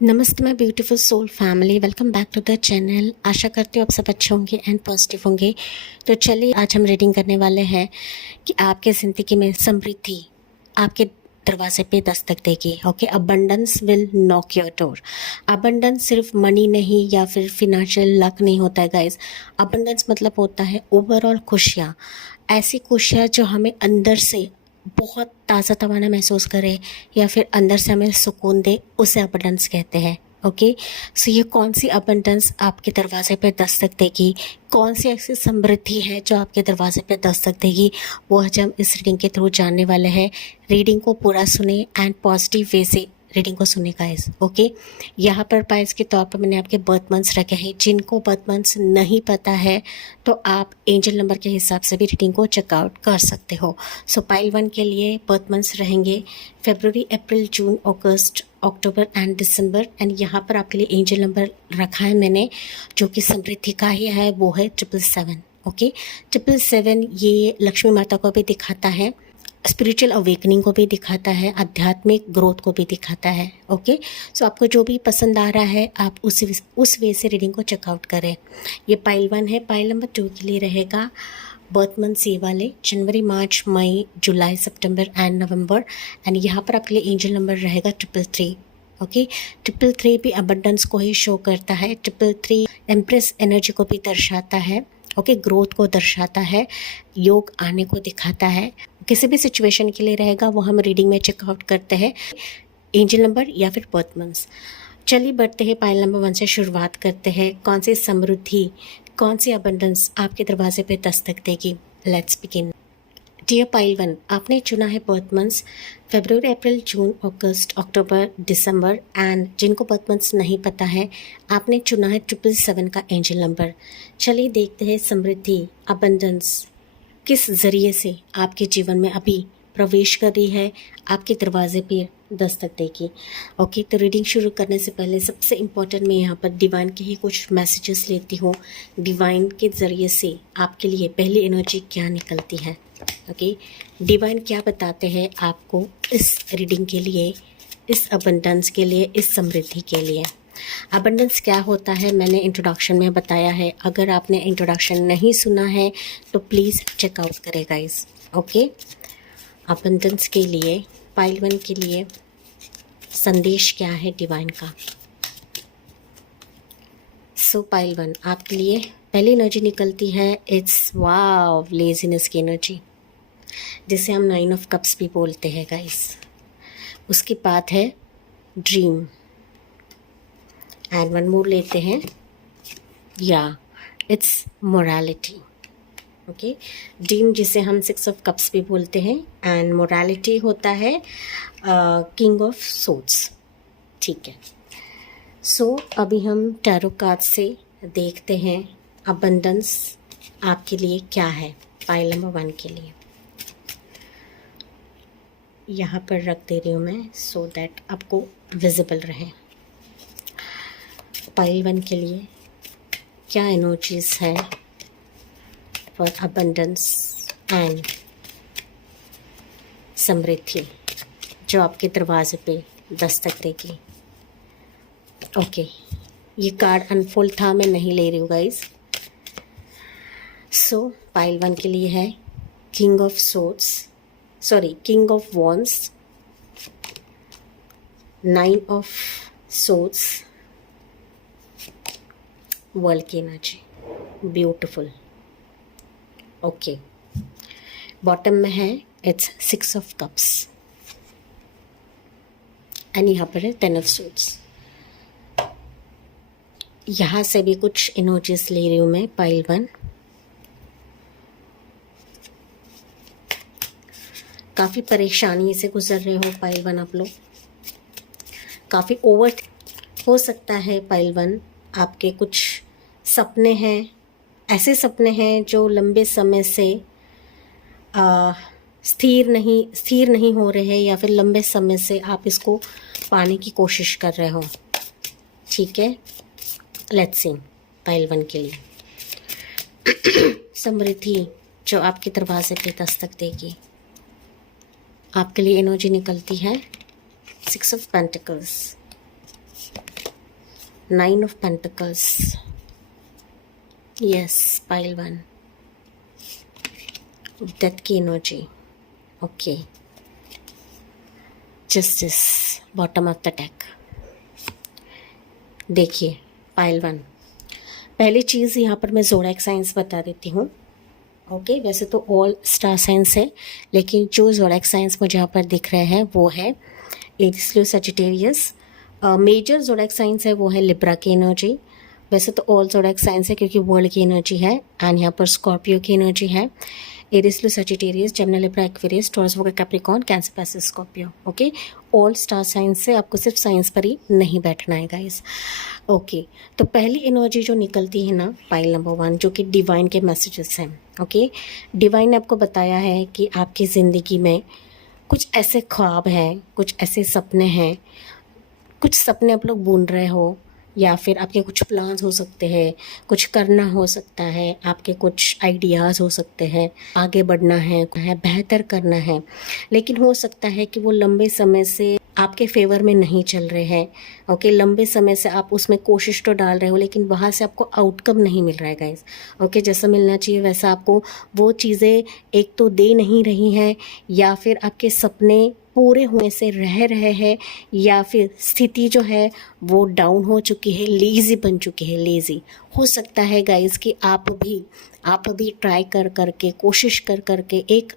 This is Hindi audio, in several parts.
नमस्ते my beautiful soul family, welcome back to the channel. आशा करती हूँ आप सब अच्छे होंगे एंड पॉजिटिव होंगे। तो चलिए आज हम रीडिंग करने वाले हैं कि आपके ज़िंदगी में समृद्धि आपके दरवाजे पे दस्तक देगी। Okay, abundance will knock your door. Abundance सिर्फ मनी नहीं या फिर फिनेंशियल लक नहीं होता है गाइस। अबंडेंस मतलब होता है ओवरऑल खुशियाँ, ऐसी खुशियाँ जो हमें अंदर से बहुत ताज़ा तवाना महसूस करें या फिर अंदर से हमें सुकून दे, उसे अबंडेंस कहते हैं। ओके, सो ये कौन सी अबंडेंस आपके दरवाजे पे दस्तक देगी, कौन सी ऐसी समृद्धि है जो आपके दरवाजे पे दस्तक देगी, वो आज हम इस रीडिंग के थ्रू जानने वाले हैं। रीडिंग को पूरा सुने एंड पॉजिटिव वे से रीडिंग को सुने गाइस। ओके, यहाँ पर पाइल्स के तौर पर मैंने आपके बर्थ मंथ्स रखे हैं। जिनको बर्थ मंथ्स नहीं पता है तो आप एंजल नंबर के हिसाब से भी रीडिंग को चेकआउट कर सकते हो। सो पाइल 1 के लिए बर्थ मंथ्स रहेंगे फरवरी, अप्रैल, जून, अगस्त, अक्टूबर एंड दिसंबर। एंड यहाँ पर आपके लिए एंजल नंबर रखा है मैंने जो कि समृद्धि का ही है, वो है 777। ओके, 777 ये लक्ष्मी माता को भी दिखाता है, स्पिरिचुअल अवेकनिंग को भी दिखाता है, आध्यात्मिक ग्रोथ को भी दिखाता है। ओके, सो आपको जो भी पसंद आ रहा है आप उस वे से रीडिंग को चेकआउट करें। ये पाइल 1 है। पाइल नंबर 2 के लिए रहेगा बर्थ मंथ सी वाले जनवरी, March, May, July, September and November. And यहाँ पर आपके लिए एंजल नंबर रहेगा 333। ओके, 333 भी अबंडेंस को ही शो करता है। 333 एम्प्रेस एनर्जी को भी दर्शाता है। ओके, ग्रोथ को दर्शाता है, योग आने को दिखाता है। किसी भी सिचुएशन के लिए रहेगा वो हम रीडिंग में चेकआउट करते हैं, एंजल नंबर या फिर बर्थ मंथ्स। चलिए बढ़ते हैं, पाइल नंबर 1 से शुरुआत करते हैं। कौन सी समृद्धि, कौन सी अबंडेंस आपके दरवाजे पे दस्तक देगी। Let's begin. डियर पाइल 1, आपने चुना है birth months February, April, June, August, October, December. And जिनको बर्थ मंथ्स नहीं पता है आपने चुना है 777 का एंजल नंबर। चलिए देखते हैं समृद्धि, अबंडेंस किस ज़रिए से आपके जीवन में अभी प्रवेश कर रही है, आपके दरवाजे पे दस्तक देगी। ओके, तो रीडिंग शुरू करने से पहले सबसे इम्पोर्टेंट मैं यहाँ पर डिवाइन के ही कुछ मैसेजेस लेती हूँ। डिवाइन के ज़रिए से आपके लिए पहली एनर्जी क्या निकलती है। ओके, डिवाइन क्या बताते हैं आपको इस रीडिंग के लिए, इस अबंडेंस के लिए, इस समृद्धि के लिए। अबंडेंस क्या होता है मैंने इंट्रोडक्शन में बताया है। अगर आपने इंट्रोडक्शन नहीं सुना है तो प्लीज़ चेकआउट करें गाइस। ओके, अबंडेंस के लिए पाइल 1 के लिए संदेश क्या है डिवाइन का। सो पाइल 1 आपके लिए पहली एनर्जी निकलती है, इट्स वाव, लेजीनेस की एनर्जी, जिसे हम 9 ऑफ कप्स भी बोलते हैं गाइस। उसके बाद है ड्रीम एंड वन मोर लेते हैं, या इट्स मोरालिटी। ओके, ड्रीम जिसे हम 6 ऑफ कप्स भी बोलते हैं एंड मोरालिटी होता है किंग ऑफ सोर्ड्स। ठीक है, सो अभी हम टैरो कार्ड से देखते हैं अबंडेंस आपके लिए क्या है पाइल नंबर 1 के लिए। यहाँ पर रख दे रही हूँ मैं सो दैट आपको विजिबल रहे। पाइल 1 के लिए क्या एनर्जीज है फॉर अबंडेंस एंड समृद्धि जो आपके दरवाजे पे दस्तक देगी। ओके, ये कार्ड अनफोल्ड था, मैं नहीं ले रही हूँ गाइस। सो पाइल 1 के लिए है king of swords, sorry king of wands, 9 of swords, world की एनर्जी, ब्यूटिफुल। ओके, बॉटम में है इट्स 6 ऑफ कप्स एंड यहाँ पर है 10 ऑफ सोर्ड्स। यहाँ से भी कुछ एनर्जीज ले रही हूँ मैं पाइल 1। काफ़ी परेशानी से गुजर रहे हो पाइल 1 आप लोग, काफ़ी ओवर हो सकता है पाइल 1। आपके कुछ सपने हैं, ऐसे सपने हैं जो लंबे समय से स्थिर नहीं हो रहे हैं, या फिर लंबे समय से आप इसको पाने की कोशिश कर रहे हो। ठीक है, लेट्स सी पाइल 1 के लिए समृद्धि जो आपके दरवाजे पे दस्तक देगी। आपके लिए एनर्जी निकलती है 6 of pentacles, 9 of Pentacles. Yes, pile 1. Death की energy. Okay. Justice, bottom of the deck. देखिए पाइल 1. पहली चीज़ यहाँ पर मैं ज़ोडिएक साइंस बता देती हूँ. ओके, वैसे तो ऑल स्टार साइंस है, लेकिन जो ज़ोडिएक साइंस मुझे यहाँ पर दिख रहे हैं वो है Aries, Leo, Sagittarius. Major zodiac science है वो है लिब्रा की एनर्जी. वैसे तो ऑल ज़ोडिएक साइंस है क्योंकि वर्ल्ड की एनर्जी है. एंड यहाँ पर स्कॉर्पियो की एनर्जी है. Aries, Leo, Sagittarius, Gemini, Libra, Aquarius, Taurus, Virgo, Capricorn, Cancer, Pisces, Scorpio. Okay, all star science से आपको सिर्फ साइंस पर ही नहीं बैठना है गाइस. ओके, तो पहली एनर्जी जो निकलती है ना पाइल नंबर 1, जो कि डिवाइन के मैसेजेस हैं. ओके, डिवाइन ने आपको बताया है कि आपकी ज़िंदगी में कुछ ऐसे ख्वाब हैं, कुछ ऐसे सपने हैं, कुछ सपने आप लोग बुन रहे हो, या फिर आपके कुछ प्लान्स हो सकते हैं, कुछ करना हो सकता है, आपके कुछ आइडियाज़ हो सकते हैं, आगे बढ़ना है, बेहतर करना है, लेकिन हो सकता है कि वो लंबे समय से आपके फेवर में नहीं चल रहे हैं. ओके, लंबे समय से आप उसमें कोशिश तो डाल रहे हो, लेकिन वहाँ से आपको आउटकम नहीं मिल रहा है गाइस. ओके, जैसा मिलना चाहिए वैसा आपको वो चीज़ें एक तो दे नहीं रही हैं, या फिर आपके सपने पूरे होने से रह रहे हैं, या फिर स्थिति जो है वो डाउन हो चुकी है, लेज़ी बन चुकी है. लेज़ी हो सकता है गाइस कि आप भी ट्राई कर करके, कोशिश कर करके एक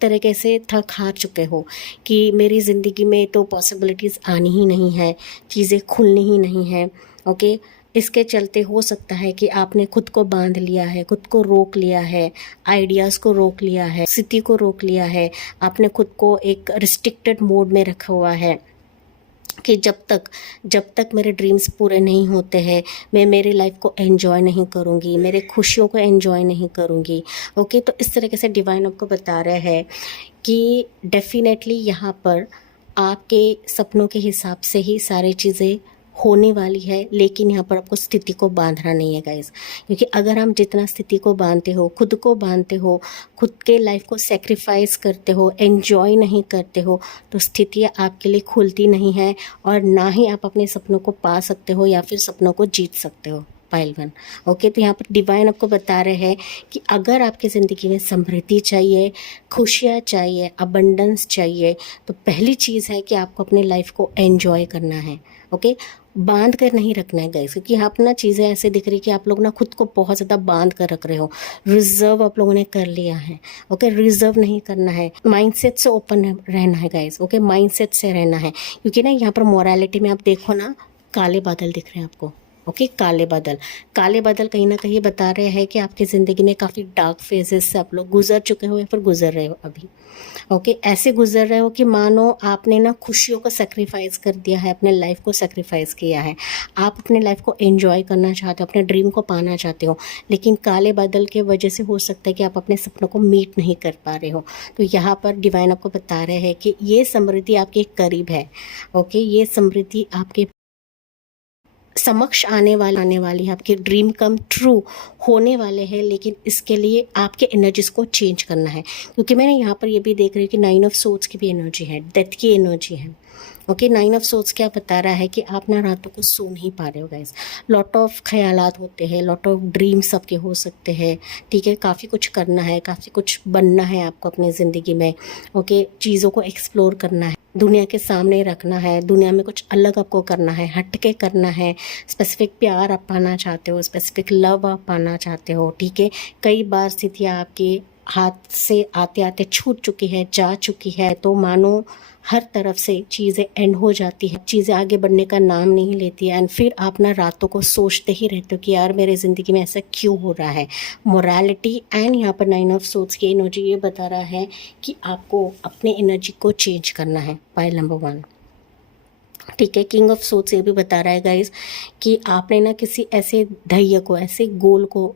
तरीके से थक हार चुके हो कि मेरी ज़िंदगी में तो पॉसिबिलिटीज़ आनी ही नहीं है, चीज़ें खुलनी ही नहीं है. ओके, इसके चलते हो सकता है कि आपने खुद को बांध लिया है, खुद को रोक लिया है, आइडियाज़ को रोक लिया है, स्थिति को रोक लिया है. आपने खुद को एक रिस्ट्रिक्टेड मोड में रखा हुआ है कि जब तक मेरे ड्रीम्स पूरे नहीं होते हैं, मैं मेरी लाइफ को एंजॉय नहीं करूँगी, मेरे खुशियों को एंजॉय नहीं करूँगी. ओके, तो इस तरीके से डिवाइन आपको बता रहे हैं कि डेफिनेटली यहाँ पर आपके सपनों के हिसाब से ही सारी चीज़ें होने वाली है, लेकिन यहाँ पर आपको स्थिति को बांधना नहीं है गाइस. क्योंकि अगर हम जितना स्थिति को बांधते हो, खुद को बांधते हो, खुद के लाइफ को सेक्रीफाइस करते हो, एंजॉय नहीं करते हो, तो स्थितियाँ आपके लिए खुलती नहीं है, और ना ही आप अपने सपनों को पा सकते हो या फिर सपनों को जीत सकते हो. पाइल 1. ओके, तो यहाँ पर डिवाइन आपको बता रहे हैं कि अगर आपकी ज़िंदगी में समृद्धि चाहिए, खुशियाँ चाहिए, अबंडेंस चाहिए, तो पहली चीज़ है कि आपको अपने लाइफ को एंजॉय करना है. ओके, बांध कर नहीं रखना है गाइस, क्योंकि यहाँ पर ना चीज़ें ऐसे दिख रही कि आप लोग ना खुद को बहुत ज़्यादा बांध कर रख रहे हो. रिजर्व आप लोगों ने कर लिया है. ओके, रिजर्व नहीं करना है, माइंडसेट से ओपन रहना है गाइस. ओके, माइंडसेट से रहना है, क्योंकि ना यहाँ पर मोरालिटी में आप देखो ना, काले बादल दिख रहे हैं आपको. ओके, काले बादल कहीं ना कहीं बता रहे हैं कि आपकी ज़िंदगी में काफ़ी डार्क फेजेस से आप लोग गुजर चुके हो या फिर गुजर रहे हो अभी. ओके, ऐसे गुजर रहे हो कि मानो आपने ना खुशियों को सेक्रीफाइस कर दिया है, अपने लाइफ को सेक्रीफाइस किया है. आप अपने लाइफ को एंजॉय करना चाहते हो, अपने ड्रीम को पाना चाहते हो, लेकिन काले बादल के वजह से हो सकता है कि आप अपने सपनों को मीट नहीं कर पा रहे हो. तो यहाँ पर डिवाइन आपको बता रहे हैं कि ये समृद्धि आपके करीब है. ओके, ये समृद्धि आपके समक्ष आने वाली है, आपके ड्रीम कम ट्रू होने वाले हैं, लेकिन इसके लिए आपके एनर्जीज को चेंज करना है. क्योंकि मैंने यहाँ पर ये भी देख रही हूँ कि 9 ऑफ सोर्ड्स की भी एनर्जी है, डेथ की एनर्जी है. ओके, 9 ऑफ सोर्ड्स क्या बता रहा है कि आप ना रातों को सो नहीं पा रहे हो गाइस. लॉट ऑफ ख्यालात होते हैं, लॉट ऑफ ड्रीम्स आपके हो सकते हैं. ठीक है, काफ़ी कुछ करना है, काफ़ी कुछ बनना है आपको अपनी ज़िंदगी में. ओके, चीज़ों को एक्सप्लोर करना है, दुनिया के सामने रखना है, दुनिया में कुछ अलग आपको करना है, हट के करना है. स्पेसिफिक प्यार आप पाना चाहते हो, स्पेसिफिक लव आप पाना चाहते हो. ठीक है, कई बार स्थितियाँ आपके हाथ से आते आते छूट चुकी है, जा चुकी है, तो मानो हर तरफ से चीज़ें एंड हो जाती है, चीज़ें आगे बढ़ने का नाम नहीं लेती है. एंड फिर आप ना रातों को सोचते ही रहते हो कि यार मेरे ज़िंदगी में ऐसा क्यों हो रहा है. मोरालिटी एंड यहाँ पर 9 ऑफ सोर्ड्स की एनर्जी ये बता रहा है कि आपको अपने एनर्जी को चेंज करना है. Pile number 1. ठीक है, किंग ऑफ सोर्ड्स ये भी बता रहा है गाइस कि आपने ना किसी ऐसे ध्येय को, ऐसे गोल को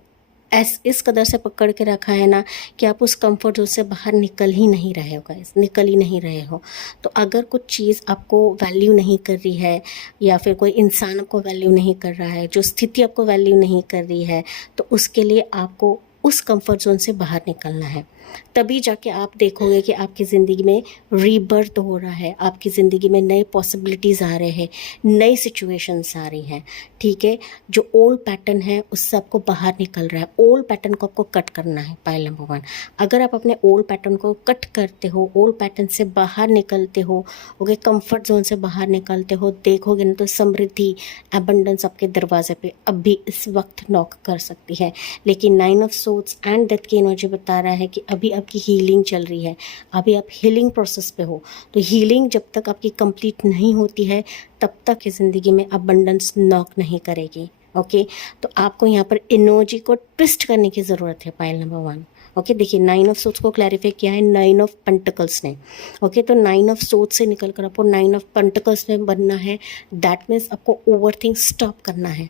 इस कदर से पकड़ के रखा है ना कि आप उस कंफर्ट जोन से बाहर निकल ही नहीं रहे हो गाइस, निकल ही नहीं रहे हो. तो अगर कुछ चीज़ आपको वैल्यू नहीं कर रही है, या फिर कोई इंसान आपको वैल्यू नहीं कर रहा है, जो स्थिति आपको वैल्यू नहीं कर रही है, तो उसके लिए आपको उस कंफर्ट जोन से बाहर निकलना है। तभी जाके आप देखोगे कि आपकी ज़िंदगी में रीबर्थ हो रहा है, आपकी ज़िंदगी में नए पॉसिबिलिटीज़ आ रहे हैं, नई सिचुएशंस आ रही हैं। ठीक है, जो ओल्ड पैटर्न है उससे आपको बाहर निकल रहा है। ओल्ड पैटर्न को आपको कट करना है, पॉइंट नंबर 1। अगर आप अपने ओल्ड पैटर्न को कट करते हो, ओल्ड पैटर्न से बाहर निकलते हो, ओके, कंफर्ट जोन से बाहर निकलते हो, देखोगे ना तो समृद्धि, एबंडेंस आपके दरवाजे पे अभी इस वक्त नॉक कर सकती है। लेकिन 9 ऑफ सोर्ड्स एंड डेथ की एनर्जी बता रहा है कि अभी आपकी हीलिंग चल रही है, अभी आप हीलिंग प्रोसेस पे हो। तो हीलिंग जब तक आपकी कंप्लीट नहीं होती है तब तक की ज़िंदगी में अबंडेंस नॉक नहीं करेगी। ओके, तो आपको यहाँ पर एनर्जी को ट्विस्ट करने की ज़रूरत है, पॉइंट नंबर 1। ओके, देखिए 9 ऑफ सोर्ड्स को क्लैरिफाई किया है 9 ऑफ पेंटिकल्स ने। ओके, तो 9 ऑफ सोर्ड्स से निकल कर आपको 9 ऑफ पेंटिकल्स में बनना है। दैट मीन्स आपको ओवरथिंक स्टॉप करना है।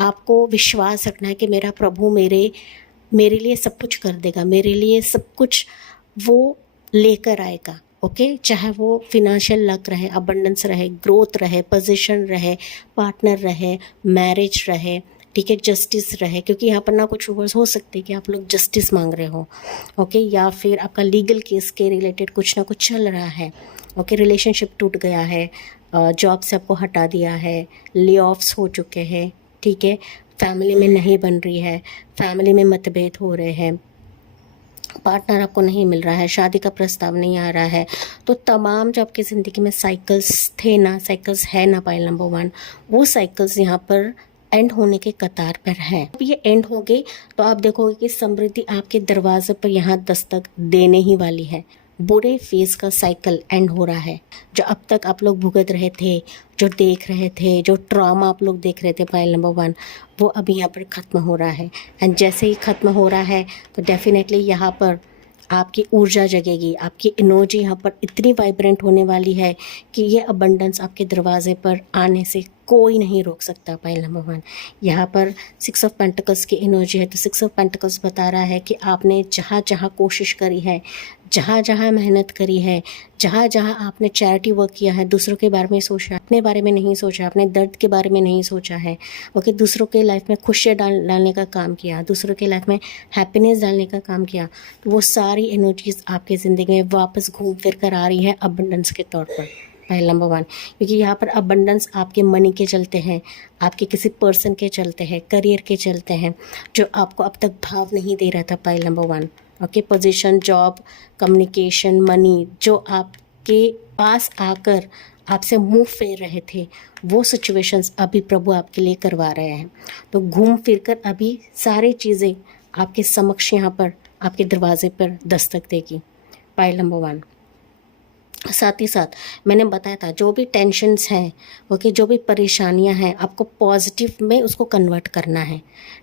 आपको विश्वास रखना है कि मेरा प्रभु मेरे लिए सब कुछ कर देगा, मेरे लिए सब कुछ वो लेकर आएगा। ओके, चाहे वो फिनेंशियल लक रहे, अबंडेंस रहे, ग्रोथ रहे, पोजीशन रहे, पार्टनर रहे, मैरिज रहे, ठीक है, जस्टिस रहे, क्योंकि यहाँ पर ना कुछ वर्ड्स हो सकते हैं कि आप लोग जस्टिस मांग रहे हो। ओके, या फिर आपका लीगल केस के रिलेटेड कुछ ना कुछ चल रहा है। ओके, रिलेशनशिप टूट गया है, जॉब से आपको हटा दिया है, ले ऑफ्स हो चुके हैं, ठीक है, फैमिली में नहीं बन रही है, फैमिली में मतभेद हो रहे हैं, पार्टनर आपको नहीं मिल रहा है, शादी का प्रस्ताव नहीं आ रहा है। तो तमाम जो आपकी ज़िंदगी में साइकिल्स थे ना, साइकिल्स है ना, पाइल नंबर 1, वो साइकिल्स यहाँ पर एंड होने के कतार पर है। अब ये एंड हो गई तो आप देखोगे कि समृद्धि आपके दरवाजे पर यहाँ दस्तक देने ही वाली है। बुरे फेज का साइकिल एंड हो रहा है। जो अब तक आप लोग भुगत रहे थे, जो देख रहे थे, जो ट्रॉमा आप लोग देख रहे थे, पॉइंट नंबर 1, वो अभी यहाँ पर ख़त्म हो रहा है। एंड जैसे ही ख़त्म हो रहा है तो डेफिनेटली यहाँ पर आपकी ऊर्जा जगेगी, आपकी एनर्जी यहाँ पर इतनी वाइब्रेंट होने वाली है कि ये अबंडेंस आपके दरवाजे पर आने से कोई नहीं रोक सकता। पॉइंट नंबर 1, यहाँ पर 6 ऑफ पेंटिकल्स की एनर्जी है। तो 6 ऑफ पेंटिकल्स बता रहा है कि आपने जहाँ जहाँ कोशिश करी है, जहाँ जहाँ मेहनत करी है, जहाँ जहाँ आपने चैरिटी वर्क किया है, दूसरों के बारे में सोचा, अपने बारे में नहीं सोचा, अपने दर्द के बारे में नहीं सोचा है। ओके, दूसरों के लाइफ में खुशियाँ डालने का काम किया, दूसरों के लाइफ में हैप्पीनेस डालने का काम किया, तो वो सारी एनर्जीज आपकी ज़िंदगी में वापस घूम फिर कर आ रही है अबंडेंस के तौर पर। पहला नंबर 1, क्योंकि यहाँ पर अबंडेंस आपके मनी के चलते हैं, आपके किसी पर्सन के चलते हैं, करियर के चलते हैं, जो आपको अब तक भाव नहीं दे रहा था। Point number 1, okay, position, job, communication, money, जो आपके पास आकर आपसे मुंह फेर रहे थे, वो सिचुएशंस अभी प्रभु आपके लिए करवा रहे हैं। तो घूम फिर कर अभी सारी चीज़ें आपके समक्ष यहाँ पर आपके दरवाजे पर दस्तक देगी। पॉइंट नंबर 1, साथ ही साथ मैंने बताया था जो भी टेंशन्स हैं, ओके, जो भी परेशानियां हैं, आपको पॉजिटिव में उसको कन्वर्ट करना है।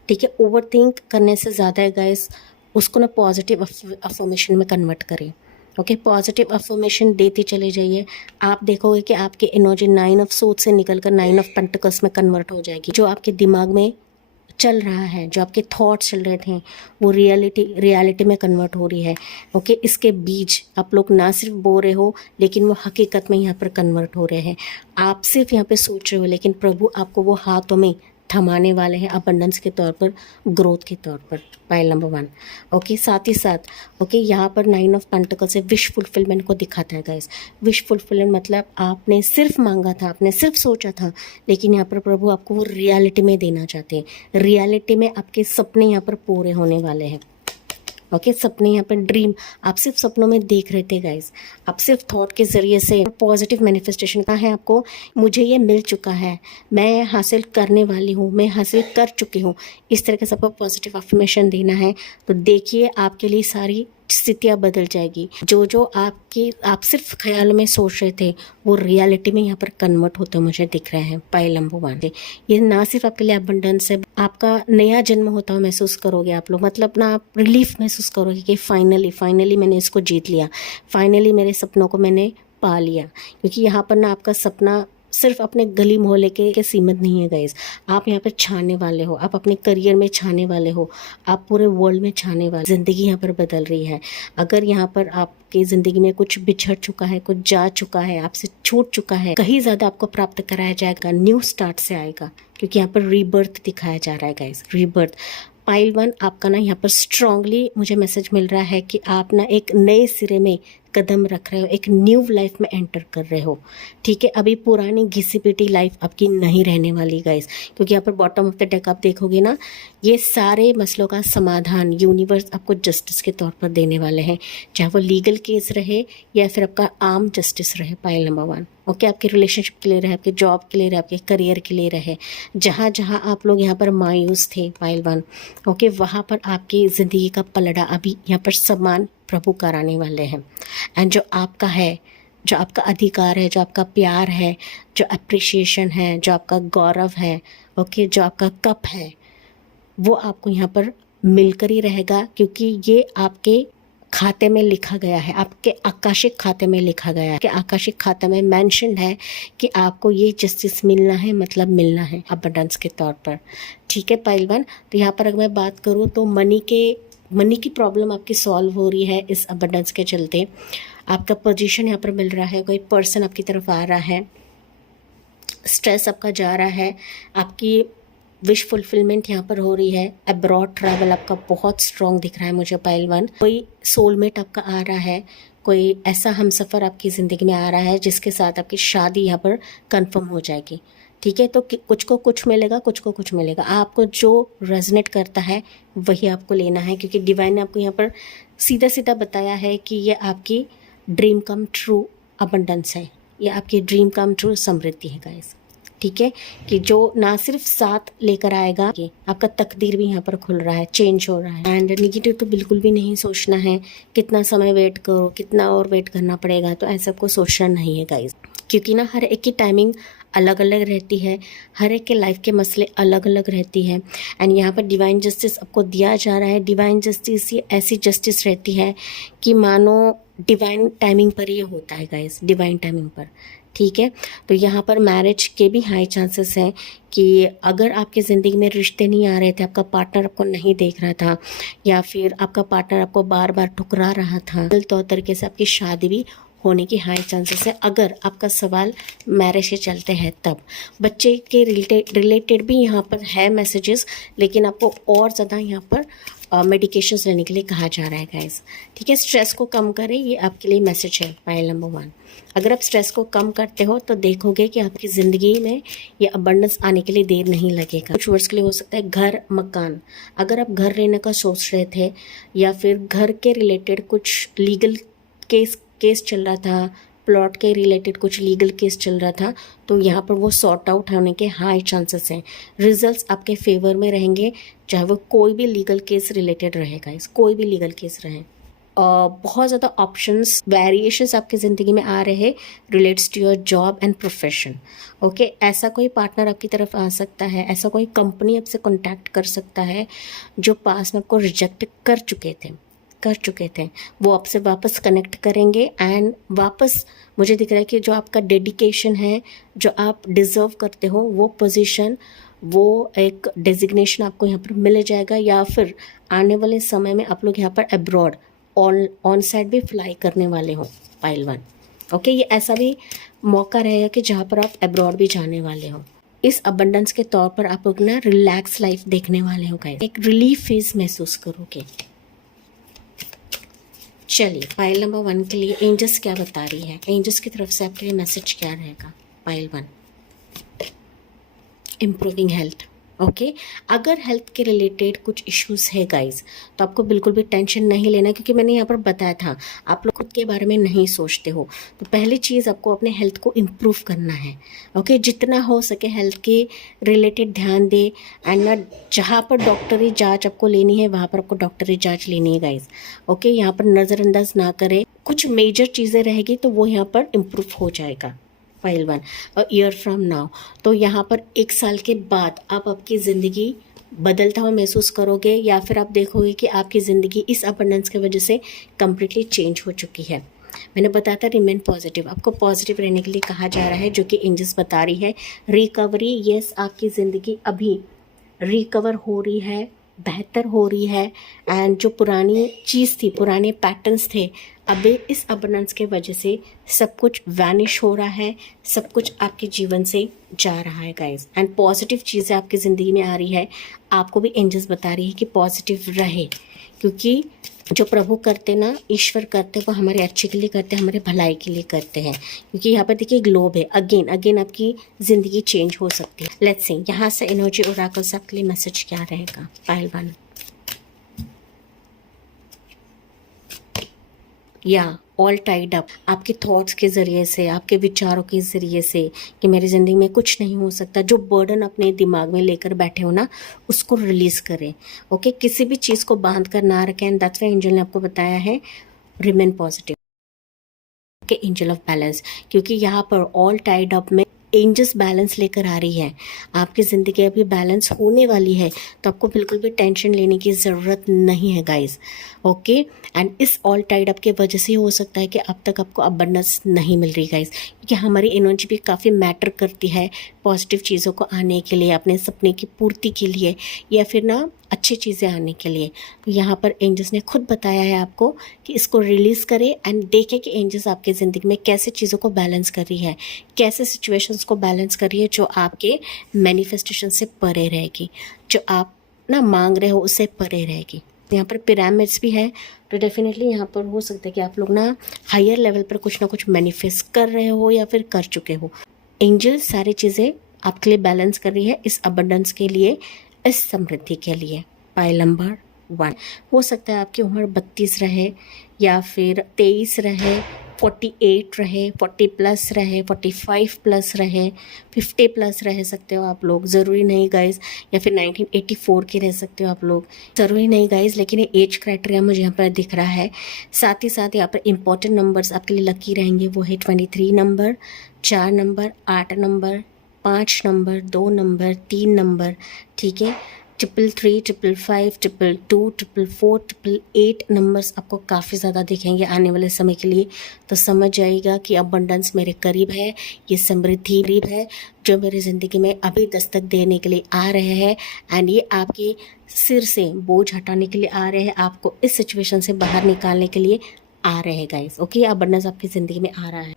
ठीक है, ओवरथिंक करने से ज़्यादा है गाइस, उसको ना पॉजिटिव अफर्मेशन में कन्वर्ट करें। ओके, पॉजिटिव अफर्मेशन देते चले जाइए। आप देखोगे कि आपकी एनर्जी 9 ऑफ सोर्ड्स से निकलकर 9 ऑफ पेंटिकल्स में कन्वर्ट हो जाएगी। जो आपके दिमाग में चल रहा है, जो आपके थॉट्स चल रहे थे, वो रियलिटी में कन्वर्ट हो रही है। ओके, इसके बीज आप लोग ना सिर्फ बो रहे हो, लेकिन वो हकीकत में यहाँ पर कन्वर्ट हो रहे हैं। आप सिर्फ यहाँ पे सोच रहे हो, लेकिन प्रभु आपको वो हाथों में थमाने वाले हैं, अबंडेंस के तौर पर, ग्रोथ के तौर पर। पॉइंट नंबर 1, ओके, साथ ही साथ ओके, यहाँ पर 9 ऑफ पेंटिकल्स से विश फुलफिलमेंट को दिखाता है गाइस। विश फुलफिलमेंट मतलब आपने सिर्फ मांगा था, आपने सिर्फ सोचा था, लेकिन यहाँ पर प्रभु आपको वो रियलिटी में देना चाहते हैं। रियलिटी में आपके सपने यहाँ पर पूरे होने वाले हैं। ओके, सपने यहाँ पर ड्रीम आप सिर्फ सपनों में देख रहे थे गाइस, आप सिर्फ थॉट के ज़रिए से पॉजिटिव मैनिफेस्टेशन का है आपको, मुझे ये मिल चुका है, मैं हासिल करने वाली हूँ, मैं हासिल कर चुकी हूँ, इस तरह से आपको पॉजिटिव अफर्मेशन देना है। तो देखिए आपके लिए सारी स्थितियाँ बदल जाएगी। जो आप सिर्फ ख्यालों में सोच रहे थे, वो रियलिटी में यहाँ पर कन्वर्ट होते मुझे दिख रहे हैं। पॉइंट नंबर 1, ये ना सिर्फ आपके लिए अबंडेंस है, आपका नया जन्म होता हुआ महसूस करोगे आप लोग, मतलब ना आप रिलीफ महसूस करोगे कि फाइनली मैंने इसको जीत लिया, फाइनली मेरे सपनों को मैंने पा लिया। क्योंकि यहाँ पर ना आपका सपना सिर्फ अपने गली मोहल्ले के सीमित नहीं है गाइस, आप यहाँ पर छाने वाले हो, आप अपने करियर में छाने वाले हो, आप पूरे वर्ल्ड में छाने वाले। ज़िंदगी यहाँ पर बदल रही है। अगर यहाँ पर आपकी ज़िंदगी में कुछ बिछड़ चुका है, कुछ जा चुका है, आपसे छूट चुका है, कहीं ज़्यादा आपको प्राप्त कराया जाएगा, न्यू स्टार्ट से आएगा, क्योंकि यहाँ पर रीबर्थ दिखाया जा रहा है गाइस। रीबर्थ पाइल 1 आपका ना यहाँ पर स्ट्रांगली मुझे मैसेज मिल रहा है कि आप ना एक नए सिरे में कदम रख रहे हो, एक न्यू लाइफ में एंटर कर रहे हो। ठीक है, अभी पुरानी घिसी पिटी लाइफ आपकी नहीं रहने वाली गाइस, क्योंकि यहाँ पर बॉटम ऑफ द डेक आप देखोगे ना, ये सारे मसलों का समाधान यूनिवर्स आपको जस्टिस के तौर पर देने वाले हैं, चाहे वो लीगल केस रहे या फिर आपका आम जस्टिस रहे। पाइल नंबर 1 ओके, आपके रिलेशनशिप के लिए रहे, आपके जॉब के लिए रहे, आपके करियर के लिए रहे, जहाँ जहाँ आप लोग यहाँ पर मायूस थे पाइल 1, ओके, वहाँ पर आपकी ज़िंदगी का पलड़ा अभी यहाँ पर सम्मान प्रभु कराने वाले हैं। एंड जो आपका है, जो आपका अधिकार है, जो आपका प्यार है, जो अप्रिशिएशन है, जो आपका गौरव है, ओके, जो आपका कप है, वो आपको यहाँ पर मिलकर ही रहेगा, क्योंकि ये आपके खाते में लिखा गया है, आपके आकाशिक खाते में लिखा गया है, कि आकाशिक खाते में मेंशन्ड है कि आपको ये जस्टिस मिलना है, मतलब मिलना है अबंडेंस के तौर पर। ठीक है पाइल 1, तो यहाँ पर अगर मैं बात करूँ तो मनी की प्रॉब्लम आपकी सॉल्व हो रही है इस अबंडेंस के चलते। आपका पोजीशन यहाँ पर मिल रहा है, कोई पर्सन आपकी तरफ आ रहा है, स्ट्रेस आपका जा रहा है, आपकी विश फुलफिलमेंट यहाँ पर हो रही है, अब्रॉड ट्रैवल आपका बहुत स्ट्रॉन्ग दिख रहा है मुझे पाइल 1। कोई सोलमेट आपका आ रहा है, कोई ऐसा हमसफ़र आपकी ज़िंदगी में आ रहा है जिसके साथ आपकी शादी यहाँ पर कंफर्म हो जाएगी। ठीक है, तो कुछ को कुछ मिलेगा, कुछ को कुछ मिलेगा, आपको जो रेजोनेट करता है वही आपको लेना है, क्योंकि डिवाइन ने आपको यहाँ पर सीधा सीधा बताया है कि ये आपकी ड्रीम कम ट्रू अबंडेंस है, ये आपकी ड्रीम कम ट्रू समृद्धि है गाइस। ठीक है, कि जो ना सिर्फ साथ लेकर आएगा, कि आपका तकदीर भी यहाँ पर खुल रहा है, चेंज हो रहा है। एंड निगेटिव तो बिल्कुल भी नहीं सोचना है, कितना समय वेट करो, कितना और वेट करना पड़ेगा, तो ऐसा आपको सोचना नहीं है गाइस, क्योंकि ना हर एक की टाइमिंग अलग अलग रहती है, हर एक के लाइफ के मसले अलग अलग रहती है। एंड यहाँ पर डिवाइन जस्टिस आपको दिया जा रहा है। डिवाइन जस्टिस ये ऐसी जस्टिस रहती है कि मानो डिवाइन टाइमिंग पर ये होता है गाइस, डिवाइन टाइमिंग पर। ठीक है, तो यहाँ पर मैरिज के भी हाई चांसेस हैं कि अगर आपकी ज़िंदगी में रिश्ते नहीं आ रहे थे, आपका पार्टनर आपको नहीं देख रहा था, या फिर आपका पार्टनर आपको बार बार ठुकरा रहा था, तो तरीके से आपकी शादी भी होने की हाई चांसेस है, अगर आपका सवाल मैरिज के चलते हैं तब। बच्चे के रिलेटेड भी यहाँ पर है मैसेजेस, लेकिन आपको और ज़्यादा यहाँ पर मेडिकेशंस लेने के लिए कहा जा रहा है गाइस। ठीक है, स्ट्रेस को कम करें, ये आपके लिए मैसेज है पाइल नंबर 1। अगर आप स्ट्रेस को कम करते हो तो देखोगे कि आपकी ज़िंदगी में ये अबंडेंस आने के लिए देर नहीं लगेगा। कुछ वर्ड्स के लिए हो सकता है घर, मकान। अगर आप घर लेने का सोच रहे थे, या फिर घर के रिलेटेड कुछ लीगल केस चल रहा था, प्लॉट के रिलेटेड कुछ लीगल केस चल रहा था, तो यहाँ पर वो सॉर्ट आउट होने के हाई चांसेस हैं। रिजल्ट्स आपके फेवर में रहेंगे, चाहे वो कोई भी लीगल केस रिलेटेड रहेगा, कोई भी लीगल केस रहे। बहुत ज़्यादा ऑप्शंस, वेरिएशंस आपकी ज़िंदगी में आ रहे हैं relates to your job and profession. Okay, ऐसा कोई पार्टनर आपकी तरफ आ सकता है, ऐसा कोई कंपनी आपसे कॉन्टैक्ट कर सकता है जो पास में आपको रिजेक्ट कर चुके थे, वो आपसे वापस कनेक्ट करेंगे। एंड वापस मुझे दिख रहा है कि जो आपका डेडिकेशन है, जो आप डिज़र्व करते हो, वो पोजीशन, वो एक डेजिग्नेशन आपको यहाँ पर मिल जाएगा, या फिर आने वाले समय में आप लोग यहाँ पर अब्रॉड ऑन साइड भी फ्लाई करने वाले हो पाइल 1। ओके, ये ऐसा भी मौका रहेगा कि जहाँ पर आप अब्रॉड भी जाने वाले हो। इस अबंडेंस के तौर पर आप लोग ना रिलैक्स लाइफ देखने वाले हो गाइस, एक रिलीफ फेज महसूस करोगे। चलिए, पाइल नंबर 1 के लिए एंजल्स क्या बता रही है, एंजल्स की तरफ से आपके लिए मैसेज क्या रहेगा पाइल 1। Improving health. ओके, अगर हेल्थ के रिलेटेड कुछ इश्यूज है गाइस, तो आपको बिल्कुल भी टेंशन नहीं लेना, क्योंकि मैंने यहाँ पर बताया था आप लोग खुद के बारे में नहीं सोचते हो। तो पहली चीज़ आपको अपने हेल्थ को इम्प्रूव करना है। ओके, जितना हो सके हेल्थ के रिलेटेड ध्यान दे। एंड ना, जहाँ पर डॉक्टरी जांच आपको लेनी है वहाँ पर आपको डॉक्टरी जांच लेनी है गाइस। ओके, यहाँ पर नज़रअंदाज ना करें, कुछ मेजर चीज़ें रहेगी तो वो यहाँ पर इम्प्रूव हो जाएगा पाइल 1। और ईयर फ्रॉम नाउ, तो यहाँ पर 1 साल के बाद आप आपकी ज़िंदगी बदलता हुआ महसूस करोगे, या फिर आप देखोगे कि आपकी ज़िंदगी इस अबंडेंस की वजह से कम्प्लीटली चेंज हो चुकी है। मैंने बताया था रिमेन पॉजिटिव, आपको पॉजिटिव रहने के लिए कहा जा रहा है, जो कि एंजल्स बता रही है। रिकवरी, यस, आपकी ज़िंदगी अभी रिकवर हो रही है, बेहतर हो रही है। एंड जो पुरानी चीज़ थी, पुराने पैटर्न्स थे, अभी इस अबंडेंस के वजह से सब कुछ वैनिश हो रहा है, सब कुछ आपके जीवन से जा रहा है गाइस। एंड पॉजिटिव चीज़ें आपकी ज़िंदगी में आ रही है। आपको भी एंजल्स बता रही है कि पॉजिटिव रहे, क्योंकि जो प्रभु करते ना, ईश्वर करते, वो हमारे अच्छे के लिए करते हैं, हमारे भलाई के लिए करते हैं। क्योंकि यहाँ पर देखिए ग्लोब है, अगेन अगेन आपकी ज़िंदगी चेंज हो सकती है। लेट्स सी यहाँ से एनर्जी ओरेकल से आपके लिए मैसेज क्या रहेगा। पाइल 1 या ऑल टाइड अप, आपके थॉट्स के ज़रिए से, आपके विचारों के ज़रिए से कि मेरी ज़िंदगी में कुछ नहीं हो सकता, जो बर्डन अपने दिमाग में लेकर बैठे हो ना, उसको रिलीज़ करें। ओके, किसी भी चीज़ को बांध कर ना रखें। एंड दैट्स व्हाई एंजल ने आपको बताया है रिमेन पॉजिटिव के एंजल ऑफ बैलेंस, क्योंकि यहाँ पर ऑल टाइड अप में एंजल्स बैलेंस लेकर आ रही है। आपकी ज़िंदगी अभी बैलेंस होने वाली है, तो आपको बिल्कुल भी टेंशन लेने की ज़रूरत नहीं है गाइस। ओके, एंड इस ऑल टाइड अप की वजह से हो सकता है कि अब तक आपको अबंडेंस नहीं मिल रही गाइस, क्योंकि हमारी एनर्जी भी काफ़ी मैटर करती है पॉजिटिव चीज़ों को आने के लिए, अपने सपने की पूर्ति के लिए, या फिर ना अच्छी चीज़ें आने के लिए। तो यहाँ पर एंजल्स ने खुद बताया है आपको कि इसको रिलीज़ करें एंड देखें कि एंजल्स आपकी ज़िंदगी में कैसे चीज़ों को बैलेंस कर रही है, कैसे सिचुएशंस को बैलेंस कर रही है, जो आपके मैनिफेस्टेशन से परे रहेगी, जो आप ना मांग रहे हो उससे परे रहेगी। यहाँ पर पिरामिड्स भी है, तो डेफिनेटली यहाँ पर हो सकता है कि आप लोग ना हायर लेवल पर कुछ ना कुछ मैनिफेस्ट कर रहे हो या फिर कर चुके हो। एंजल सारी चीज़ें आपके लिए बैलेंस कर रही है, इस अबंडेंस के लिए, इस समृद्धि के लिए। पाइल नंबर 1, हो सकता है आपकी उम्र 32 रहे या फिर 23 रहे, 48 रहे, 40 प्लस रहे, 45 प्लस रहे, 50 प्लस रह सकते हो आप लोग, ज़रूरी नहीं गाइज, या फिर 1984 के रह सकते हो आप लोग, ज़रूरी नहीं गाइज, लेकिन ये एज क्राइटेरिया मुझे यहाँ पर दिख रहा है। साथ ही साथ यहाँ पर इंपॉर्टेंट नंबर्स आपके लिए लकी रहेंगे, वो है 23 number, 4 number, 8 number, 5 number, 2 number, 3 number, ठीक है, 333, 555, 222, 444, 888 नंबर्स आपको काफ़ी ज़्यादा दिखेंगे आने वाले समय के लिए। तो समझ जाइएगा कि अबंडेंस मेरे करीब है, ये समृद्धि करीब है, जो मेरी ज़िंदगी में अभी दस्तक देने के लिए आ रहे हैं। एंड ये आपके सिर से बोझ हटाने के लिए आ रहे हैं, आपको इस सिचुएशन से बाहर निकालने के लिए आ रहे हैं गाइस। ओके, अबंडेंस आपकी ज़िंदगी में आ रहा है।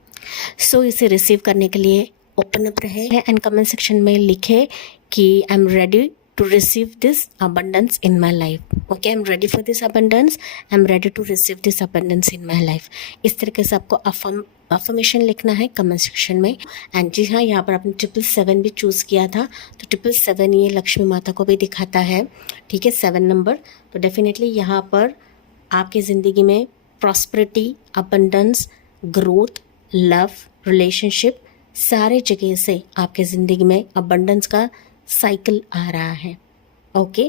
सो इसे रिसीव करने के लिए ओपन अप रहे एंड कमेंट सेक्शन में लिखे कि I am ready to receive this abundance in my life. Okay, I'm ready for this abundance. I'm ready to receive this abundance in my life. इस तरीके से आपको अफर्मेशन लिखना है कमेंट सेक्शन में। एंड जी हाँ, यहाँ पर आपने 777 भी चूज़ किया था, तो 777 ये लक्ष्मी माता को भी दिखाता है, ठीक है, 7 नंबर। तो डेफिनेटली यहाँ पर आपकी ज़िंदगी में prosperity, abundance, growth, love, relationship, सारे जगह से आपके ज़िंदगी में अबंडेंस का साइकिल आ रहा है। ओके,